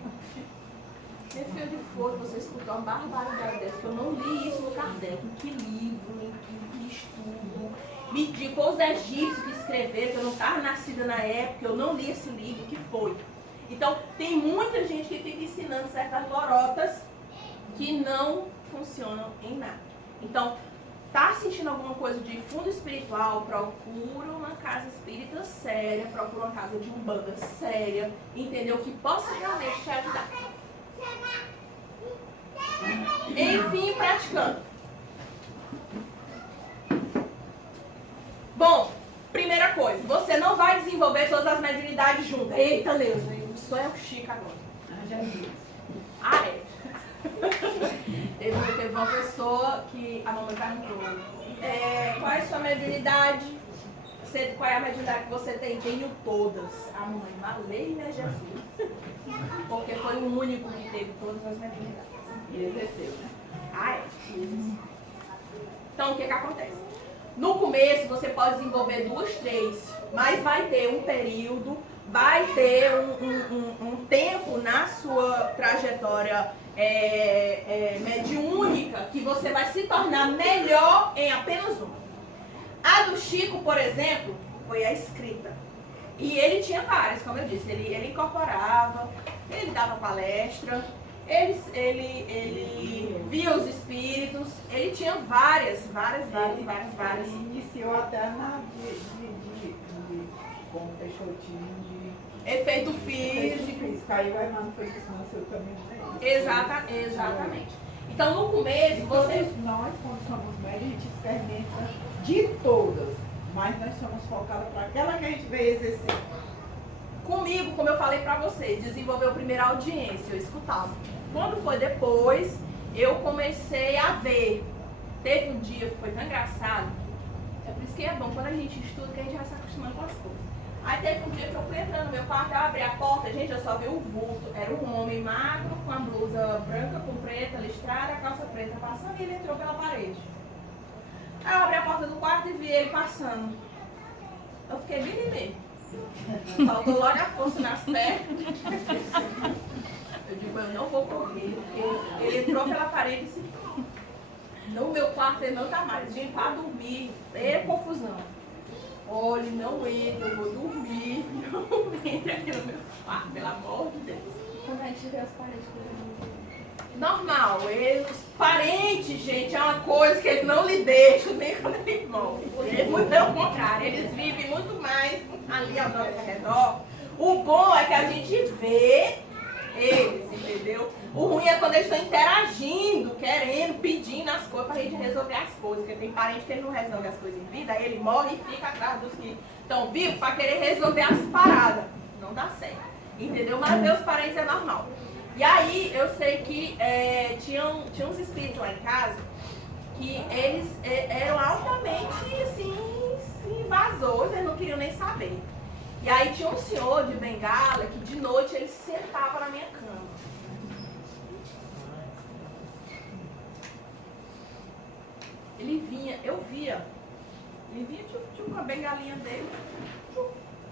Meu filho de fogo, você escutou uma barbaridade dessa, que eu não li isso no Kardec. Em que livro, em que estudo? Me diga, foi os egípcios que escreveram, que eu não estava nascida na época, eu não li esse livro, que foi. Então, tem muita gente que fica ensinando certas lorotas que não funcionam em nada. Então, tá sentindo alguma coisa de fundo espiritual, procura uma casa espírita séria, procura uma casa de umbanda séria, entendeu? Que possa realmente te ajudar. Enfim, praticando. Bom, primeira coisa, você não vai desenvolver todas as mediunidades juntas. Eita, Deus, só é o Chico agora. Já vi. É. Teve uma pessoa que a mamãe perguntou, qual é a sua mediunidade? Qual é a mediunidade que você tem? Tenho todas. A mamãe, valeu, né, Jesus? Porque foi o único que teve todas as mediunidades. E exerceu, né? Então, o que acontece? No começo, você pode desenvolver 2, 3, mas vai ter um período, vai ter um tempo na sua trajetória mediúnica que você vai se tornar melhor em apenas uma. A do Chico, por exemplo, foi a escrita. E ele tinha várias, como eu disse, ele incorporava, ele dava palestra, ele via os espíritos, ele tinha várias. Ele iniciou até na como Peixotinho de efeito físico. Caiu a irmã foi ensinando seu caminho. Exatamente. Então no começo você. Nós, quando somos médios, a gente experimenta de todas, mas nós somos focados para aquela que a gente vê exercer. Com comigo, como eu falei pra vocês, desenvolveu a primeira audiência, eu escutava. Quando foi depois, eu comecei a ver. Teve um dia que foi tão engraçado. É por isso que é bom, quando a gente estuda, que a gente vai se acostumando com as coisas. Aí teve um dia que eu fui entrando no meu quarto, eu abri a porta, gente, eu só vi o vulto. Era um homem magro, com a blusa branca com preta, listrada, a calça preta passando, e ele entrou pela parede. Aí eu abri a porta do quarto e vi ele passando. Eu fiquei bem de medo. Faltou logo a força nas pernas. Eu digo, eu não vou correr, porque ele entrou pela parede e se foi. No meu quarto ele não tá mais. Gente, pra dormir, é confusão. Olha, não entra, eu vou dormir. Não entra aqui no meu quarto, pelo amor de Deus. Quando a gente vê as paredes Normal, os parentes, gente, é uma coisa que eles não lhe deixam nem quando eles morrem. Muito pelo contrário, eles vivem muito mais ali ao nosso redor. O bom é que a gente vê eles, entendeu? O ruim é quando eles estão interagindo, querendo, pedindo as coisas pra gente resolver as coisas. Porque tem parente que ele não resolve as coisas em vida, aí ele morre e fica atrás dos que estão vivos pra querer resolver as paradas. Não dá certo, entendeu? Mas ver os parentes é normal. E aí eu sei que tinha uns espíritos lá em casa que eles eram altamente assim, invasores, eles não queriam nem saber. E aí tinha um senhor de bengala que de noite ele sentava na minha cama. Ele vinha, eu via. Ele vinha tipo com a bengalinha dele.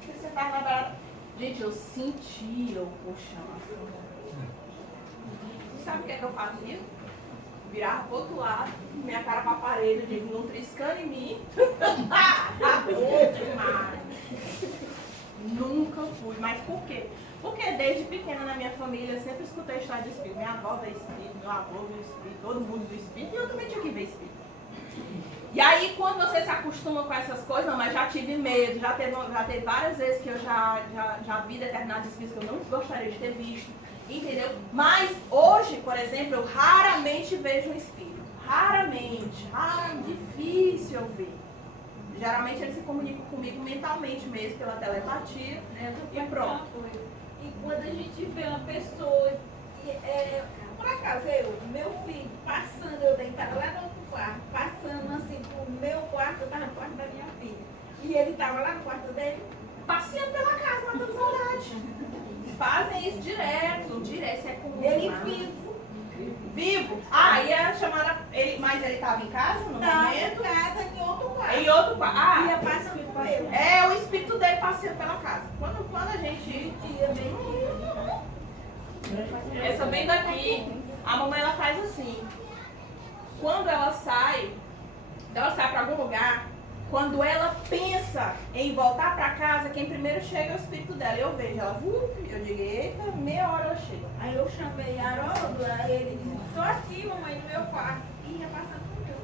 Ele sentava na barata. Gente, eu sentia o colchão assim. Sabe o que é que eu fazia? Virava pro outro lado, minha cara pra parede, eu digo, não triscando em mim. Demais. Nunca fui. Mas por quê? Porque desde pequena na minha família eu sempre escutei história de espírito. Minha avó vê espírito, meu avô vê espírito, todo mundo vê espírito e eu também tinha que ver espírito. E aí quando você se acostuma com essas coisas, não, mas já tive medo, já teve várias vezes que eu já vi determinados espíritos que eu não gostaria de ter visto. Entendeu? Mas hoje, por exemplo, eu raramente vejo um espírito. Raramente. Difícil eu ver. Geralmente eles se comunicam comigo mentalmente mesmo, pela telepatia. E pronto. E quando a gente vê uma pessoa, por acaso meu filho passando, eu deitada lá no outro quarto, passando assim pro meu quarto, eu estava no quarto da minha filha. E ele estava lá no quarto dele, Passeando pela casa, matando saudade. Fazem isso direto, isso é comum. ele vivo. Ah, e a chamada. Mas ele estava em casa no Estava em momento? casa, em outro quarto. Em outro quarto. Ah, Ia passando com ele. é o espírito dele passeando pela casa. Quando a gente. Dia bem. Essa bem daqui, a mamãe ela faz assim. Quando ela sai para algum lugar, quando ela pensa em voltar para casa, quem primeiro chega é o espírito dela. Eu vejo ela, eu digo, eita, meia hora ela chega. Aí eu chamei Haroldo, aí ele disse, estou aqui, mamãe, no meu quarto. E ia passando no meu.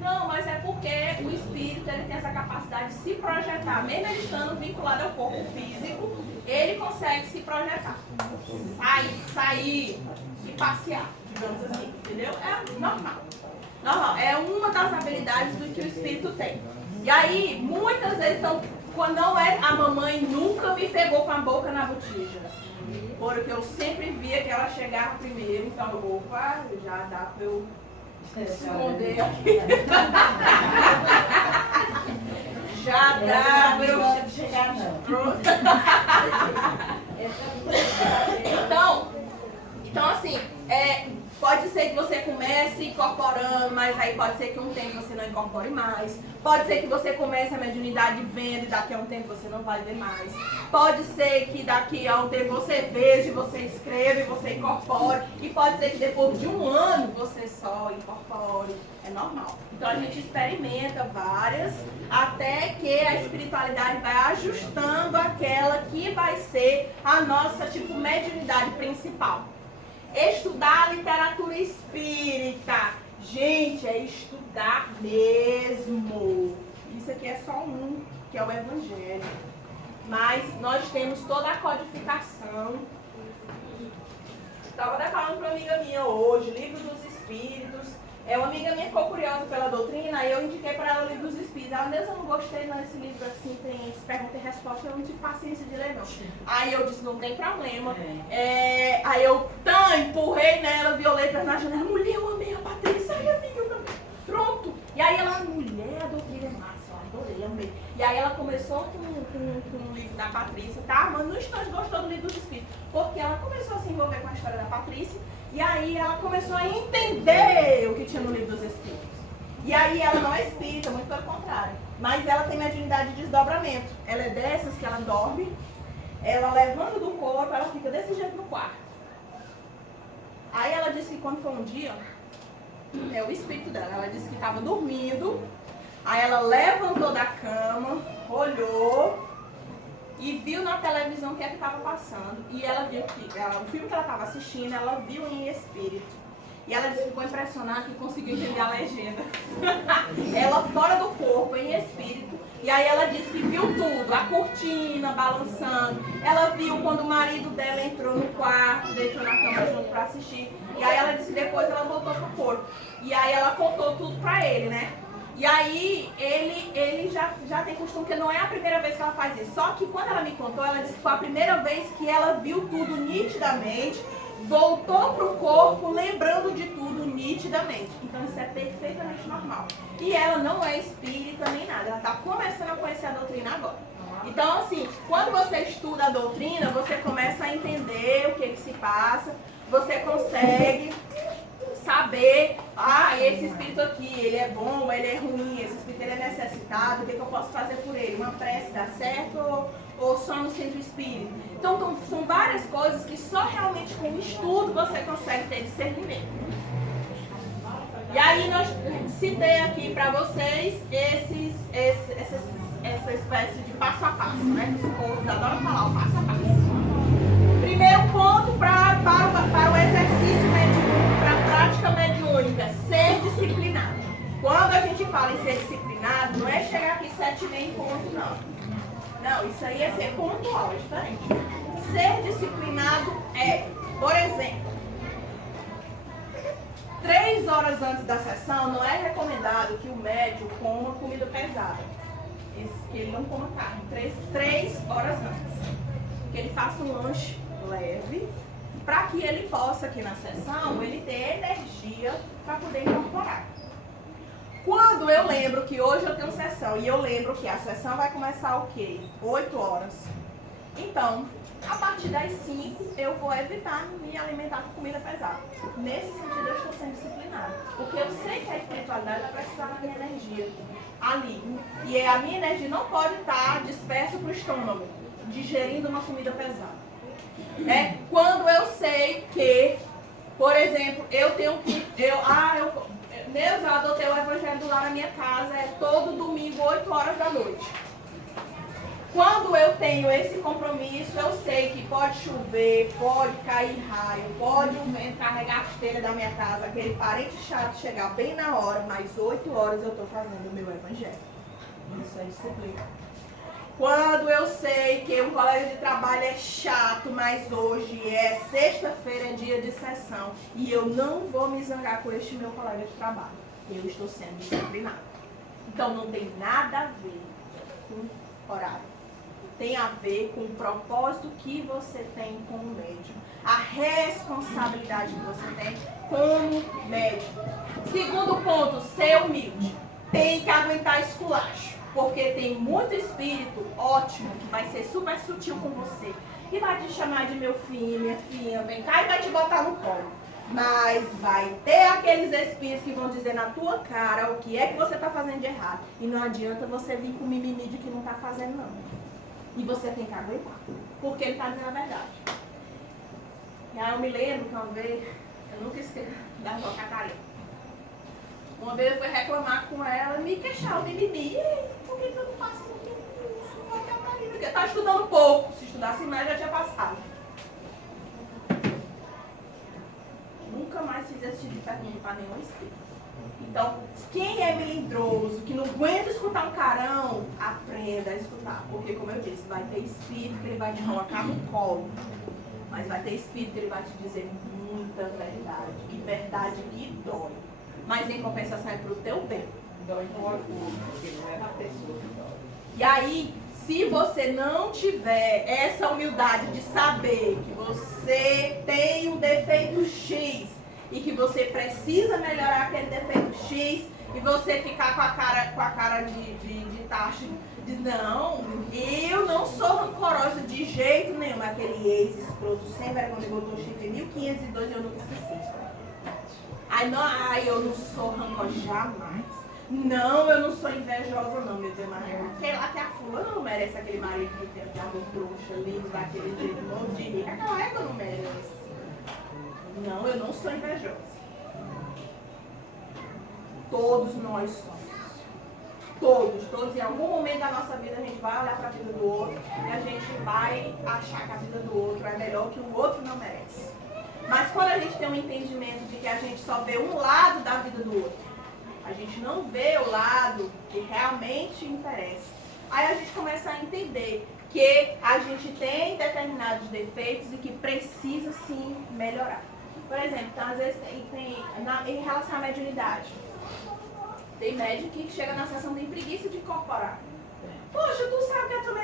Não, mas é porque o espírito ele tem essa capacidade de se projetar. Mesmo ele estando vinculado ao corpo físico, ele consegue se projetar. Sair e passear, digamos assim, entendeu? É normal. Normal. É uma das habilidades do que o espírito tem. E aí, muitas vezes, quando não é a mamãe nunca me pegou com a boca na botija. Porque eu sempre via que ela chegava primeiro, então opa, já dá pra eu esconder aqui. Já dá pra eu chegar pronto. Então assim, pode ser que você comece incorporando, mas aí pode ser que um tempo você não incorpore mais. Pode ser que você comece a mediunidade vendo e daqui a um tempo você não vai ver mais. Pode ser que daqui a um tempo você veja, você escreva e você incorpore. E pode ser que depois de um ano você só incorpore. É normal. Então a gente experimenta várias até que a espiritualidade vai ajustando aquela que vai ser a nossa mediunidade principal. Estudar a literatura espírita. Gente, é estudar mesmo. Isso aqui é só um, que é o Evangelho. Mas nós temos toda a codificação. Estava até falando para uma amiga minha hoje, Livro dos Espíritos. Uma amiga minha ficou curiosa pela doutrina, aí eu indiquei para ela o livro dos Espíritos. Ela, Deus, eu não gostei não, esse livro assim, tem pergunta e resposta, eu não tive paciência de ler não. Aí eu disse, não tem problema. Aí eu empurrei nela, violetas na janela, mulher, eu amei a Patrícia, ai amiga, eu também. Pronto. E aí ela, mulher, a doutrina é massa, eu adorei, amei. E aí ela começou com o livro da Patrícia, tá? Mas no instante gostou do livro dos Espíritos, porque ela começou a se envolver com a história da Patrícia. E aí ela começou a entender o que tinha no livro dos Espíritos. E aí ela não é espírita, muito pelo contrário. Mas ela tem mediunidade de desdobramento. Ela é dessas que ela dorme, ela levanta do corpo, ela fica desse jeito no quarto. Aí ela disse que quando foi um dia, é o espírito dela, ela disse que estava dormindo, aí ela levantou da cama, olhou e viu na televisão o que é que estava passando. E ela viu que o filme que ela estava assistindo, ela viu em espírito. E ela disse que ficou impressionada que conseguiu entender a legenda. Ela fora do corpo, em espírito. E aí ela disse que viu tudo, a cortina balançando. Ela viu quando o marido dela entrou no quarto, deitou na cama junto para assistir. E aí ela disse que depois ela voltou pro corpo. E aí ela contou tudo para ele, né? E aí, ele já tem costume, que não é a primeira vez que ela faz isso. Só que quando ela me contou, ela disse que foi a primeira vez que ela viu tudo nitidamente, voltou pro corpo, lembrando de tudo nitidamente. Então isso é perfeitamente normal. E ela não é espírita nem nada, ela está começando a conhecer a doutrina agora. Então assim, quando você estuda a doutrina, você começa a entender o que se passa, você consegue saber, esse espírito aqui, ele é bom, ele é ruim, esse espírito ele é necessitado, o que eu posso fazer por ele? Uma prece dá certo ou só no centro espírita? Então são várias coisas que só realmente com o estudo você consegue ter discernimento. E aí nós citei aqui para vocês essa espécie de passo a passo, né? Que os povos adoram falar, o passo a passo. Primeiro ponto para o exercício mediúnico, para a prática mediúnica, ser disciplinado. Quando a gente fala em ser disciplinado, não é chegar aqui 7h30 em ponto, não. Não, isso aí é ser pontual, é diferente. Ser disciplinado é, por exemplo, 3 horas antes da sessão, não é recomendado que o médium coma comida pesada. Que ele não coma carne. 3 horas antes. Que ele faça um lanche leve, para que ele possa aqui na sessão, ele ter energia para poder incorporar. Quando eu lembro que hoje eu tenho sessão e eu lembro que a sessão vai começar o quê? 8 horas. Então, a partir das 5 eu vou evitar me alimentar com comida pesada. Nesse sentido eu estou sendo disciplinada, porque eu sei que a espiritualidade vai precisar da minha energia ali. E a minha energia não pode estar dispersa para o estômago, digerindo uma comida pesada. Quando eu sei que, por exemplo, eu tenho que... eu adotei o Evangelho do Lar na minha casa, todo domingo, 8 horas da noite. Quando eu tenho esse compromisso, eu sei que pode chover, pode cair raio, pode o vento carregar as telhas da minha casa, aquele parente chato chegar bem na hora, mas 8 horas eu estou fazendo o meu Evangelho. Isso é disciplina. Quando eu sei que um colega de trabalho é chato, mas hoje é sexta-feira, é dia de sessão, e eu não vou me zangar com este meu colega de trabalho, eu estou sendo disciplinado. Então não tem nada a ver com horário. Tem a ver com o propósito que você tem como médium, a responsabilidade que você tem como médium. Segundo ponto, ser humilde. Tem que aguentar esculacho, porque tem muito espírito ótimo que vai ser super sutil com você e vai te chamar de meu filho, minha filha, vem cá e vai te botar no colo. Mas vai ter aqueles espíritos que vão dizer na tua cara o que é que você está fazendo de errado. E não adianta você vir com mimimi de que não está fazendo não. E você tem que aguentar, porque ele está dizendo a verdade. E aí eu me lembro que uma vez, eu nunca esqueci da avó Catarina. Uma vez eu fui reclamar com ela, me queixar o mimimi. Por que tu não passa no curso, avó Catarina? Porque eu estava estudando pouco. Se estudasse mais, já tinha passado. Nunca mais fiz esse tipo de pergunta para nenhum espírito. Então, quem é melindroso, que não aguenta escutar um carão, aprenda a escutar. Porque, como eu disse, vai ter espírito que ele vai te colocar no colo. Mas vai ter espírito que ele vai te dizer muita verdade. E verdade que dói. mas em compensação é para o teu bem. Dói no orgulho, porque não é na pessoa que dói. E aí, se você não tiver essa humildade de saber que você tem um defeito X e que você precisa melhorar aquele defeito X e você ficar com a cara de tacho, diz, não, eu não sou rancorosa de jeito nenhum. Aquele ex-escroto sem vergonha botou o chifre em 1502 e eu nunca esqueci. Ai, eu não sou rancorosa jamais. Não, eu não sou invejosa não, meu Deus, mas aquele lá que a fulana não merece aquele marido que tem aquela trouxa, lindo, daquele jeito, novo de rica. Aquela égua não merece. Não, eu não sou invejosa. Todos nós somos. Todos. Em algum momento da nossa vida a gente vai olhar para a vida do outro e a gente vai achar que a vida do outro é melhor que o outro não merece. Mas quando a gente tem um entendimento de que a gente só vê um lado da vida do outro, a gente não vê o lado que realmente interessa. Aí a gente começa a entender que a gente tem determinados defeitos e que precisa sim melhorar. Por exemplo, então, às vezes em relação à mediunidade. Tem médium que chega na sessão tem preguiça de incorporar. Poxa, tu sabe que a tua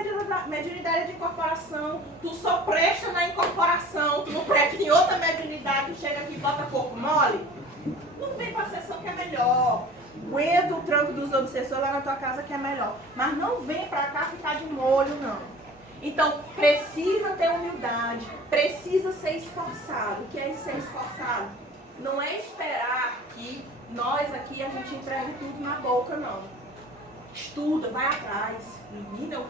mediunidade é de incorporação, tu só presta na incorporação, tu não presta em outra mediunidade, tu chega aqui e bota corpo mole. Não vem pra sessão que é melhor. Aguenta o tranco dos obsessores lá na tua casa que é melhor. Mas não vem pra cá ficar de molho, não. Então, precisa ter humildade, precisa ser esforçado. O que é ser esforçado? Não é esperar que nós aqui a gente entregue tudo na boca, não. Estuda, vai atrás. Menina,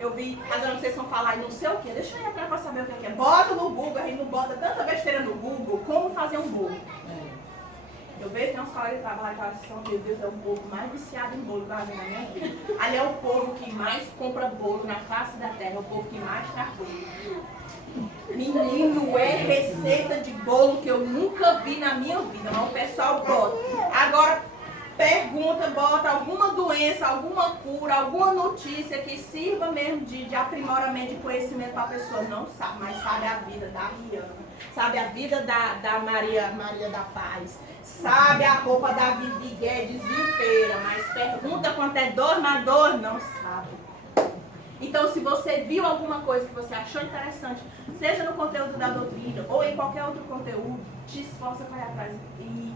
eu vi a dona Conceição falar e não sei o que. Deixa eu ir atrás pra saber o que é. Bota no Google, a gente não bota tanta besteira no Google, como fazer um bolo. Eu vejo que tem uns colegas que trabalham lá e falam, meu Deus, é o povo mais viciado em bolo que eu já vi na minha vida. Ali é o povo que mais compra bolo na face da terra, é o povo que mais traz bolo. Menino, é receita de bolo que eu nunca vi na minha vida, mas o pessoal bota. Agora, pergunta, bota alguma doença, alguma cura, alguma notícia que sirva mesmo de aprimoramento de conhecimento para a pessoa. Não sabe, mas sabe a vida da Rihanna, sabe a vida da Maria da Paz, sabe a roupa da Vivi Guedes inteira, mas pergunta quanto é 2 mais 2, não sabe. Então, se você viu alguma coisa que você achou interessante, seja no conteúdo da doutrina ou em qualquer outro conteúdo, te esforça para ir atrás e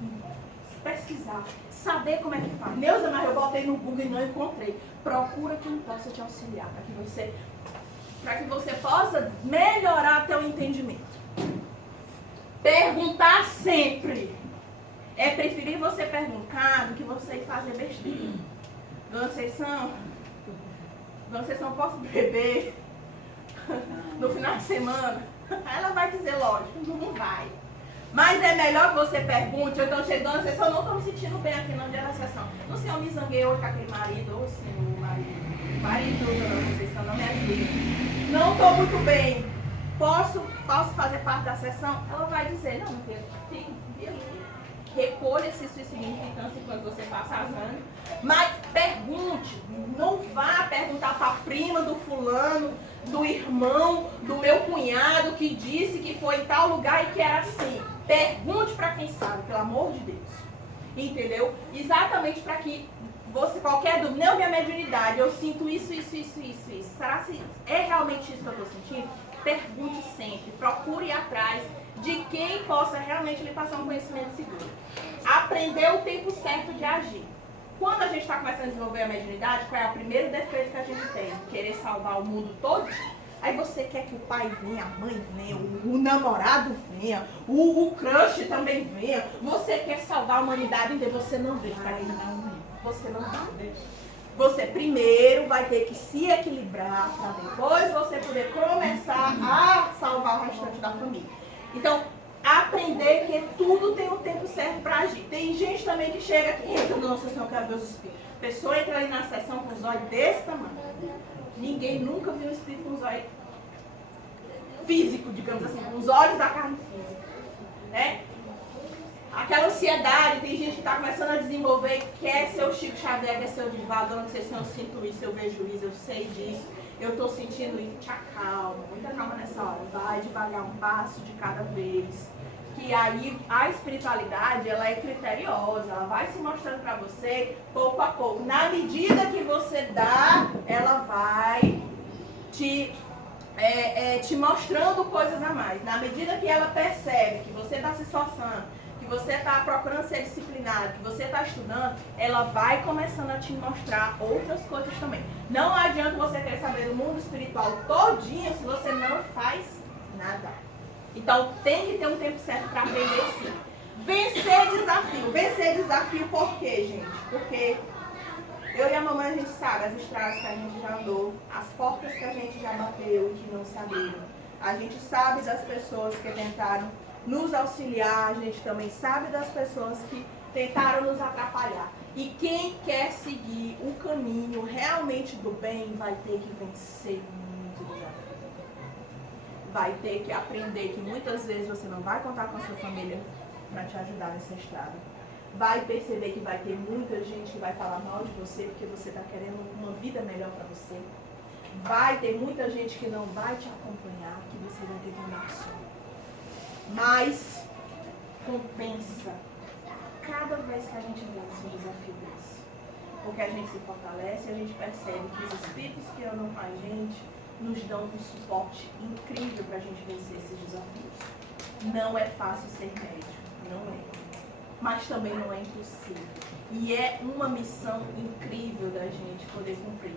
pesquisar, saber como é que faz. Neuza, mas eu botei no Google e não encontrei. Procura quem possa te auxiliar para que você possa melhorar teu entendimento. Perguntar sempre. É preferir você perguntar do que você fazer besteira. Dona Conceição, posso beber no final de semana? Ela vai dizer, lógico, não vai. Mas é melhor que você pergunte, ou então chega, Dona Conceição, eu não estou me sentindo bem aqui no dia da sessão. Não sei, eu me zanguei hoje com aquele marido, ou sim, o marido, Dona Conceição, não me ajuda. Não estou muito bem. Posso fazer parte da sessão? Ela vai dizer, não, meu filho, fique ali. Recolha esse sua significância enquanto você passa as anos. Mas pergunte, não vá perguntar para a prima do fulano, do irmão, do meu cunhado que disse que foi em tal lugar e que era assim. Pergunte para quem sabe, pelo amor de Deus. Entendeu? Exatamente para que você, qualquer dúvida, não, minha mediunidade, eu sinto isso. Será que é realmente isso que eu estou sentindo? Pergunte sempre, procure ir atrás de quem possa realmente lhe passar um conhecimento seguro. Aprender o tempo certo de agir. Quando a gente está começando a desenvolver a mediunidade, qual é o primeiro defeito que a gente tem? Querer salvar o mundo todo. Aí você quer que o pai venha, a mãe venha, o namorado venha, o crush também venha. Você quer salvar a humanidade inteira, você não vê. Você não vai. Você primeiro vai ter que se equilibrar para depois você poder começar a salvar o restante da família. Então, aprender que tudo tem um tempo certo para agir. Tem gente também que chega aqui e entra na sessão, eu quero ver os espíritos. A pessoa entra ali na sessão com os olhos desse tamanho. Ninguém nunca viu um espírito com os olhos físicos, digamos assim, com os olhos da carne física. Né? Aquela ansiedade, tem gente que está começando a desenvolver, quer ser o Chico Xavier, quer ser o Divaldo, não sei se eu sinto isso, eu vejo isso, eu sei disso, eu estou sentindo isso, te acalma, muita calma nessa hora, vai devagar, um passo de cada vez, que aí a espiritualidade, ela é criteriosa, ela vai se mostrando para você pouco a pouco. Na medida que você dá, ela vai te mostrando coisas a mais. Na medida que ela percebe que você está se esforçando, que você está procurando ser disciplinado, que você está estudando, ela vai começando a te mostrar outras coisas também. Não adianta você querer saber do mundo espiritual todinho se você não faz nada. Então tem que ter um tempo certo para aprender sim. Vencer desafio. Vencer desafio por quê, gente? Porque eu e a mamãe, a gente sabe as estradas que a gente já andou, as portas que a gente já bateu e que não se abriram. A gente sabe das pessoas que tentaram nos auxiliar, a gente também sabe das pessoas que tentaram nos atrapalhar. E quem quer seguir o caminho realmente do bem vai ter que vencer muito desafio. Vai ter que aprender que muitas vezes você não vai contar com a sua família para te ajudar nessa estrada. Vai perceber que vai ter muita gente que vai falar mal de você porque você está querendo uma vida melhor para você. Vai ter muita gente que não vai te acompanhar, que você vai ter que andar só. Mas compensa cada vez que a gente vence um desafio desse. Porque a gente se fortalece e a gente percebe que os espíritos que andam com a gente nos dão um suporte incrível para a gente vencer esses desafios. Não é fácil ser médico, não é. Mas também não é impossível. E é uma missão incrível da gente poder cumprir.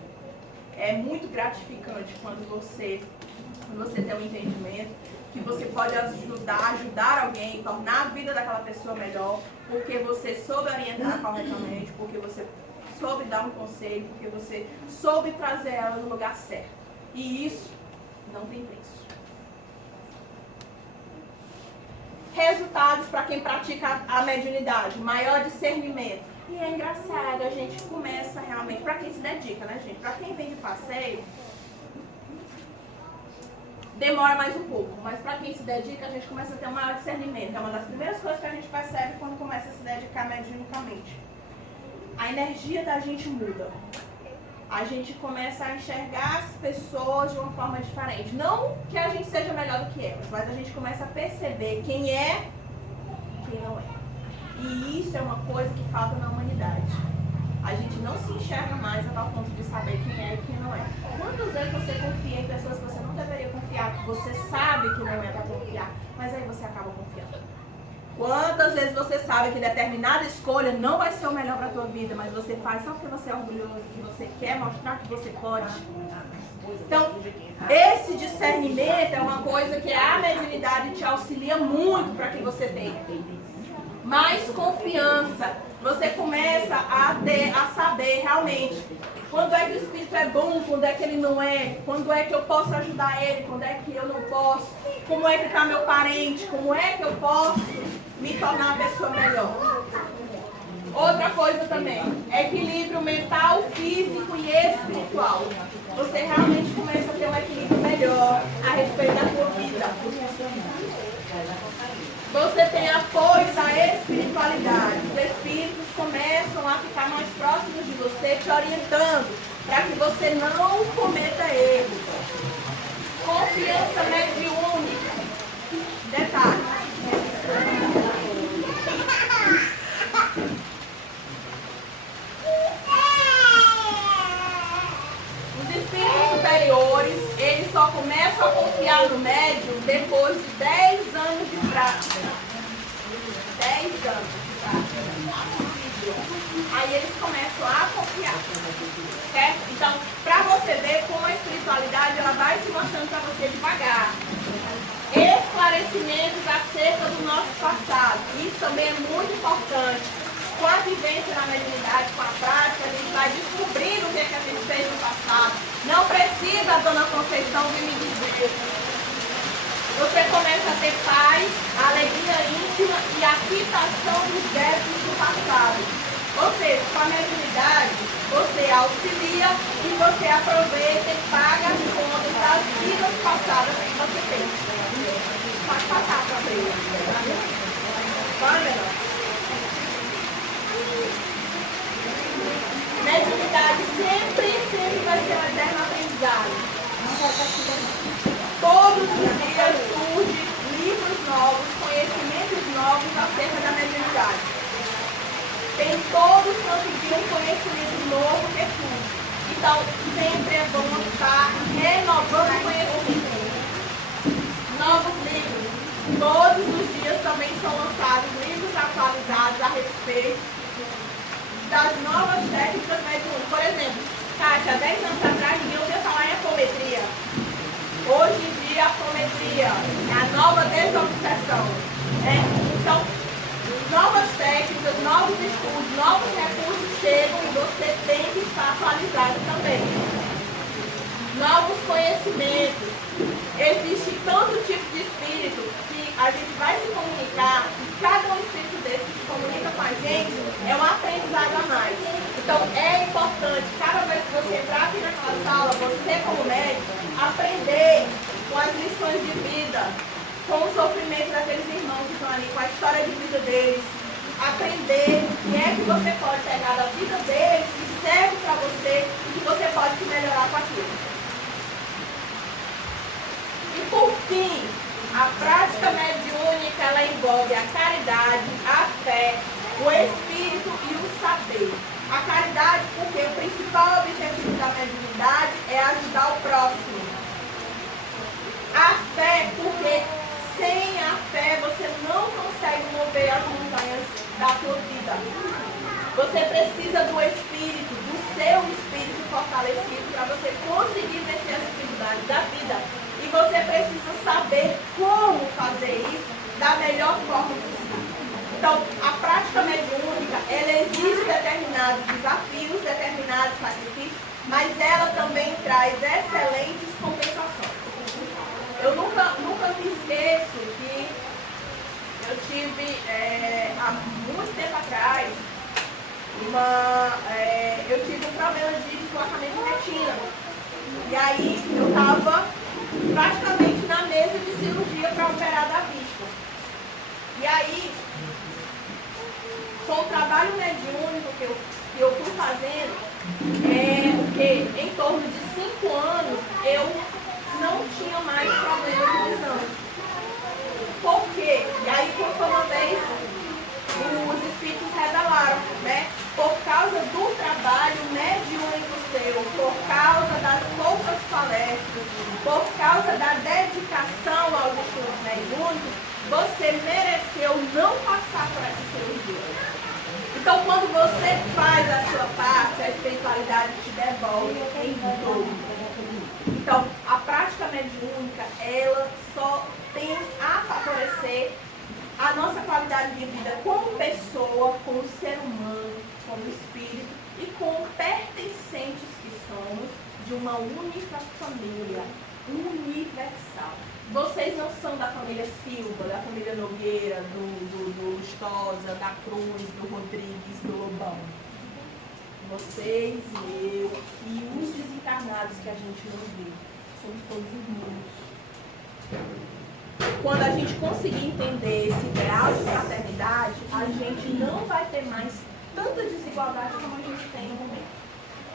É muito gratificante quando você tem um entendimento que você pode ajudar alguém, tornar a vida daquela pessoa melhor, porque você soube orientar corretamente, porque você soube dar um conselho, porque você soube trazer ela no lugar certo. E isso não tem preço. Resultados para quem pratica a mediunidade, maior discernimento. E é engraçado, a gente começa realmente, para quem se dedica, né, gente? Para quem vem de passeio, demora mais um pouco, mas para quem se dedica, a gente começa a ter um maior discernimento. É uma das primeiras coisas que a gente percebe quando começa a se dedicar mediunicamente. A energia da gente muda. A gente começa a enxergar as pessoas de uma forma diferente. Não que a gente seja melhor do que elas, mas a gente começa a perceber quem é e quem não é. E isso é uma coisa que falta na humanidade. A gente não se enxerga mais a tal ponto de saber quem é e quem não é. Quantas vezes você confia em pessoas que você não deveria confiar, que você sabe que não é para confiar, mas aí você acaba confiando? Quantas vezes você sabe que determinada escolha não vai ser o melhor para a tua vida, mas você faz só porque você é orgulhoso, que você quer mostrar que você pode? Então, esse discernimento é uma coisa que a mediunidade te auxilia muito para que você tenha. Mais confiança. Você começa a saber realmente quando é que o espírito é bom, quando é que ele não é, quando é que eu posso ajudar ele, quando é que eu não posso, como é que está meu parente, como é que eu posso me tornar uma pessoa melhor. Outra coisa também, equilíbrio mental, físico e espiritual. Você realmente começa a ter um equilíbrio melhor a respeito da sua vida. Você tem apoio da espiritualidade. Os espíritos começam a ficar mais próximos de você, te orientando, para que você não cometa erros. Confiança mediúnica. Detalhe. Os espíritos superiores, eles só começam a confiar no médium depois de 10 anos de prática. 10 anos de prática. Aí eles começam a confiar. Certo? Então, para você ver como a espiritualidade ela vai se mostrando para você devagar. Esclarecimentos acerca do nosso passado. Isso também é muito importante. Com a vivência na mediunidade, com a prática, a gente vai descobrindo o que é que a gente fez no passado. Não precisa a Dona Conceição vir me dizer. Você começa a ter paz, alegria íntima e a quitação dos débitos do passado. Ou seja, com a mediunidade, você auxilia e você aproveita e paga as contas das vidas passadas que você tem. Pode passar para frente. Câmera. Mediunidade sempre vai ser um eterno aprendizado. Todos os dias surgem livros novos, conhecimento Tem todo santo dia um conhecimento novo que surge. Então, sempre é bom estar renovando o conhecimento. Novos livros. Todos os dias também são lançados livros atualizados a respeito das novas técnicas mediúnicas. Por exemplo, Kátia, 10 anos atrás ninguém ouvia falar em apometria. Hoje em dia, a apometria é a nova desobsessão. Né? Então, novas técnicas, novos estudos, novos recursos chegam e você tem que estar atualizado também. Novos conhecimentos. Existe tanto tipo de espírito que a gente vai se comunicar, e cada um espírito desse que se comunica com a gente é um aprendizado a mais. Então é importante, cada vez que você entrar aqui naquela sala, você como médico, aprender com as lições de vida, com o sofrimento daqueles irmãos que estão ali, com a história de vida deles, aprender o que é que você pode pegar da vida deles, que serve para você e que você pode se melhorar com aquilo. E por fim, a prática mediúnica ela envolve a caridade, a fé, o espírito e o saber. A caridade porque o principal objetivo da mediunidade é ajudar o próximo. A fé porque sem a fé você não consegue mover as montanhas da tua vida. Você precisa do espírito, do seu espírito fortalecido para você conseguir vencer as dificuldades da vida. E você precisa saber como fazer isso da melhor forma possível. Então, a prática mediúnica, ela exige determinados desafios, determinados sacrifícios, mas ela também traz excelentes compensações. Eu nunca me esqueço que eu tive, há muito tempo atrás, eu tive um problema de deslocamento de retina. E aí eu estava praticamente na mesa de cirurgia para operar da vista. E aí, com o trabalho mediúnico que eu fui fazendo, em torno de 5 anos, eu não tinha mais problema de visão. Por quê? E aí, foi uma vez, os espíritos revelaram, né? Por causa do trabalho mediúnico seu, por causa das poucas palestras, por causa da dedicação aos estudos mediúnicos, você mereceu não passar por essa cirurgia. Então, quando você faz a sua parte, a espiritualidade te devolve em dobro. Então, a prática mediúnica, ela só tem a favorecer a nossa qualidade de vida como pessoa, como ser humano, como espírito e como pertencentes que somos de uma única família universal. Vocês não são da família Silva, da família Nogueira, do Lustosa, da Cruz, do Rodrigues, do Lobão. Vocês e eu e os desencarnados que a gente não vê, somos todos irmãos. Quando a gente conseguir entender esse ideal de fraternidade, a gente não vai ter mais tanta desigualdade como a gente tem no momento.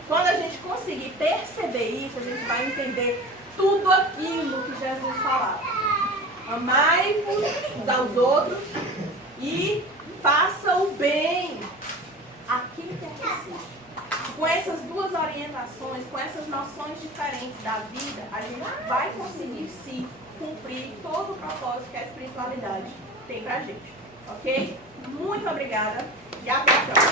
Quando a gente conseguir perceber isso, a gente vai entender tudo aquilo que Jesus falava. Amai-vos uns aos outros e faça o bem a quem quer que seja. Com essas duas orientações, com essas noções diferentes da vida, a gente vai conseguir sim cumprir todo o propósito que a espiritualidade tem pra gente. Ok? Muito obrigada e até a próxima.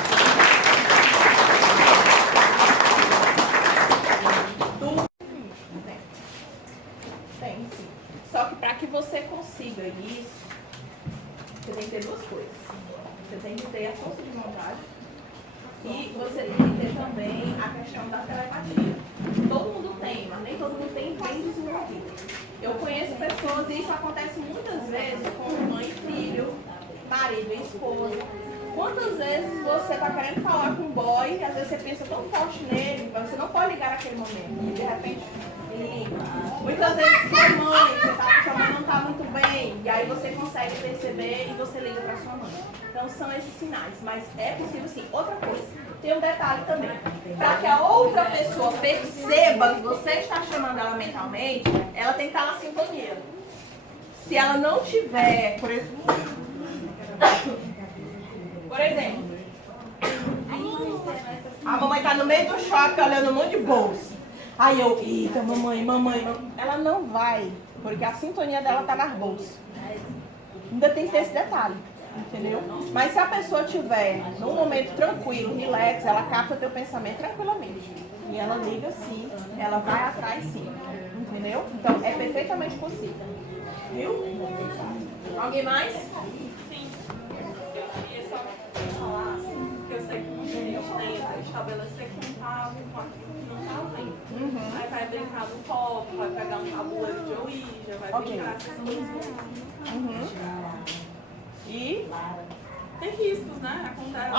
Tem sim. Só que para que você consiga isso, você tem que ter duas coisas. Você tem que ter a força de vontade e você tem que ter também a questão da telepatia. Todo mundo tem, mas nem todo mundo tem bem desenvolvido. Eu conheço pessoas, e isso acontece muitas vezes com mãe e filho, marido e esposa. Quantas vezes você está querendo falar com um boy, e às vezes você pensa tão forte nele, você não pode ligar naquele momento, e de repente ele liga. Muitas vezes sua mãe não está muito bem, e aí você consegue perceber e você liga para sua mãe. Então são esses sinais, mas é possível sim. Outra coisa, tem um detalhe também. Para que a outra pessoa perceba que você está chamando ela mentalmente, ela tem que estar na sintonia. Se ela não tiver, por exemplo, A mamãe tá no meio do shopping olhando um monte de bolsa. Aí eu, eita, mamãe. Ela não vai, porque a sintonia dela tá nas bolsas. Ainda tem que ter esse detalhe, entendeu? Mas se a pessoa tiver num momento tranquilo, relax, ela capta teu pensamento tranquilamente. E ela liga sim, ela vai atrás sim, entendeu? Então é perfeitamente possível. Viu? Alguém mais? Sim. Eu queria só falar assim, porque eu sei que muita gente tenta estabelecer contato com aquilo que não tá vendo. Aí vai brincar no copo, vai pegar um tabuleiro de Ouija, vai brincar essas coisas. E? Tem riscos, né? Acontece.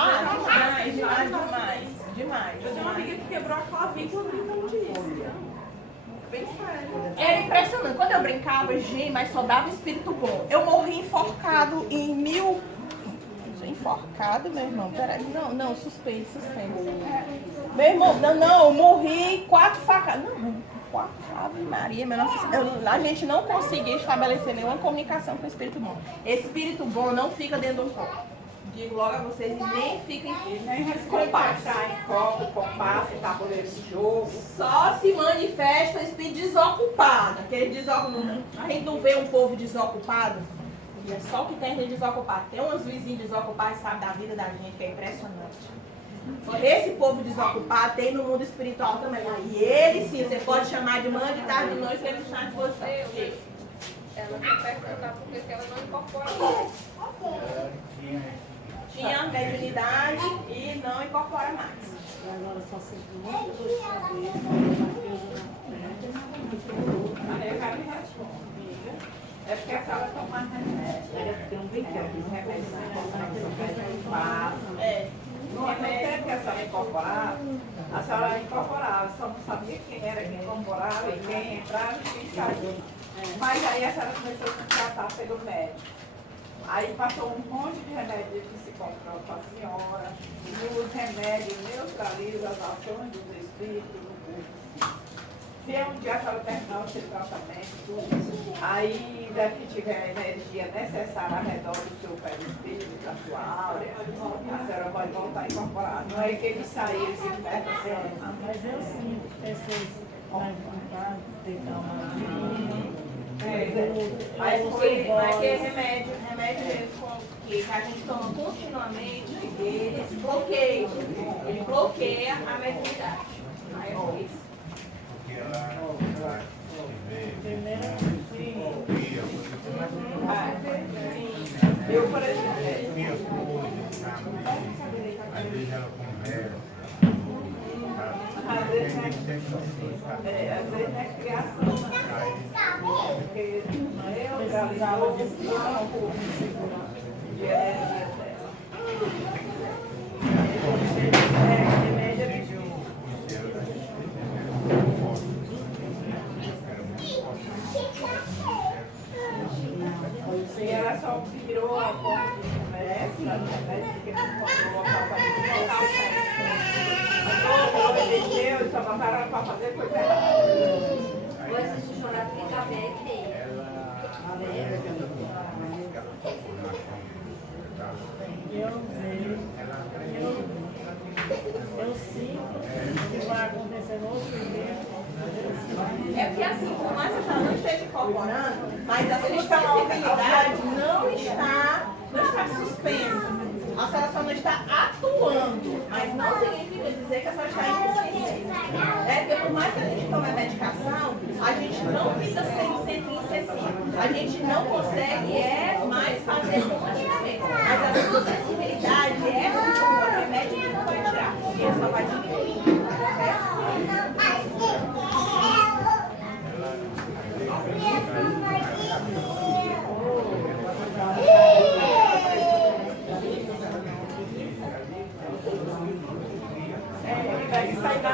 Demais. Eu tenho uma amiga que quebrou a clavícula brincando disso. Bem sério. Era impressionante. Quando eu brincava, gente, mas só dava espírito bom. Eu morri enforcado em mil... Enforcado, meu irmão? Peraí. Não, suspense. Meu irmão, não, eu morri 4 facadas. Não, 4, Ave Maria, meu Nossa Senhora. A gente não conseguia estabelecer nenhuma comunicação com o espírito bom. Espírito bom não fica dentro de um copo. Digo logo a vocês, nem fica em compasso. Em copo, compasso, tabuleiro de jogo. Só se manifesta o espírito desocupado. Aquele desocupado. A gente não vê um povo desocupado. E é só o que tem gente desocupado. Tem uns vizinhos desocupados, sabe, da vida da gente, que é impressionante. Esse povo desocupado tem no mundo espiritual também. E ele sim, você pode chamar de manhã, de tarde, de noite, que ele está à disposição. Ela quer perguntar porque ela não incorpora. Tinha mediunidade e não incorpora mais. Agora só se muito dor de cabeça, Aí eu quero me responder. É porque a senhora toma remédio. Ela tem um brinquedo, um remédio que passa. No remédio que a senhora incorporava, a senhora incorporava, só não sabia quem era quem incorporava, e quem entrava e quem saía. Mas aí a senhora começou a se tratar pelo médico. Aí passou um monte de remédio que se comprou para a senhora, e os remédios neutralizam as ações dos espíritos no corpo. Se um dia a senhora terminar o seu tratamento, aí daqui tiver a energia necessária ao redor do seu perispírito, da sua áurea, a senhora pode voltar a incorporar. Não é que ele saiu e se liberta a senhora. mas eu sinto essas mais vontade de dar uma... Mas porque aquele remédio que a gente toma continuamente, ele bloqueia a mediunidade. Aí é isso. Eu, por exemplo, às vezes é criação, porque eu realizava o pouco de energia dela. E ela só virou a ponta de conversa, né? Porque não encontrou o local para colocar o centro. Ela obedeceu e só botaram ela para fazer coisa errada. Ou esse chorar fica bem feio. Eu sinto que vai acontecer no outro dia. É porque assim, por mais que a senhora não esteja incorporando, mas a sua sensibilidade não está suspensa. A senhora só não está atuando, mas não significa dizer que a senhora está inconsciente. É porque por mais que a gente tome a medicação, a gente não fica 100% insensível. A gente não consegue mais fazer como antigamente. Mas a sua sensibilidade é o remédio que não vai tirar, porque ele só vai diminuir. Certo? Ele vai sair da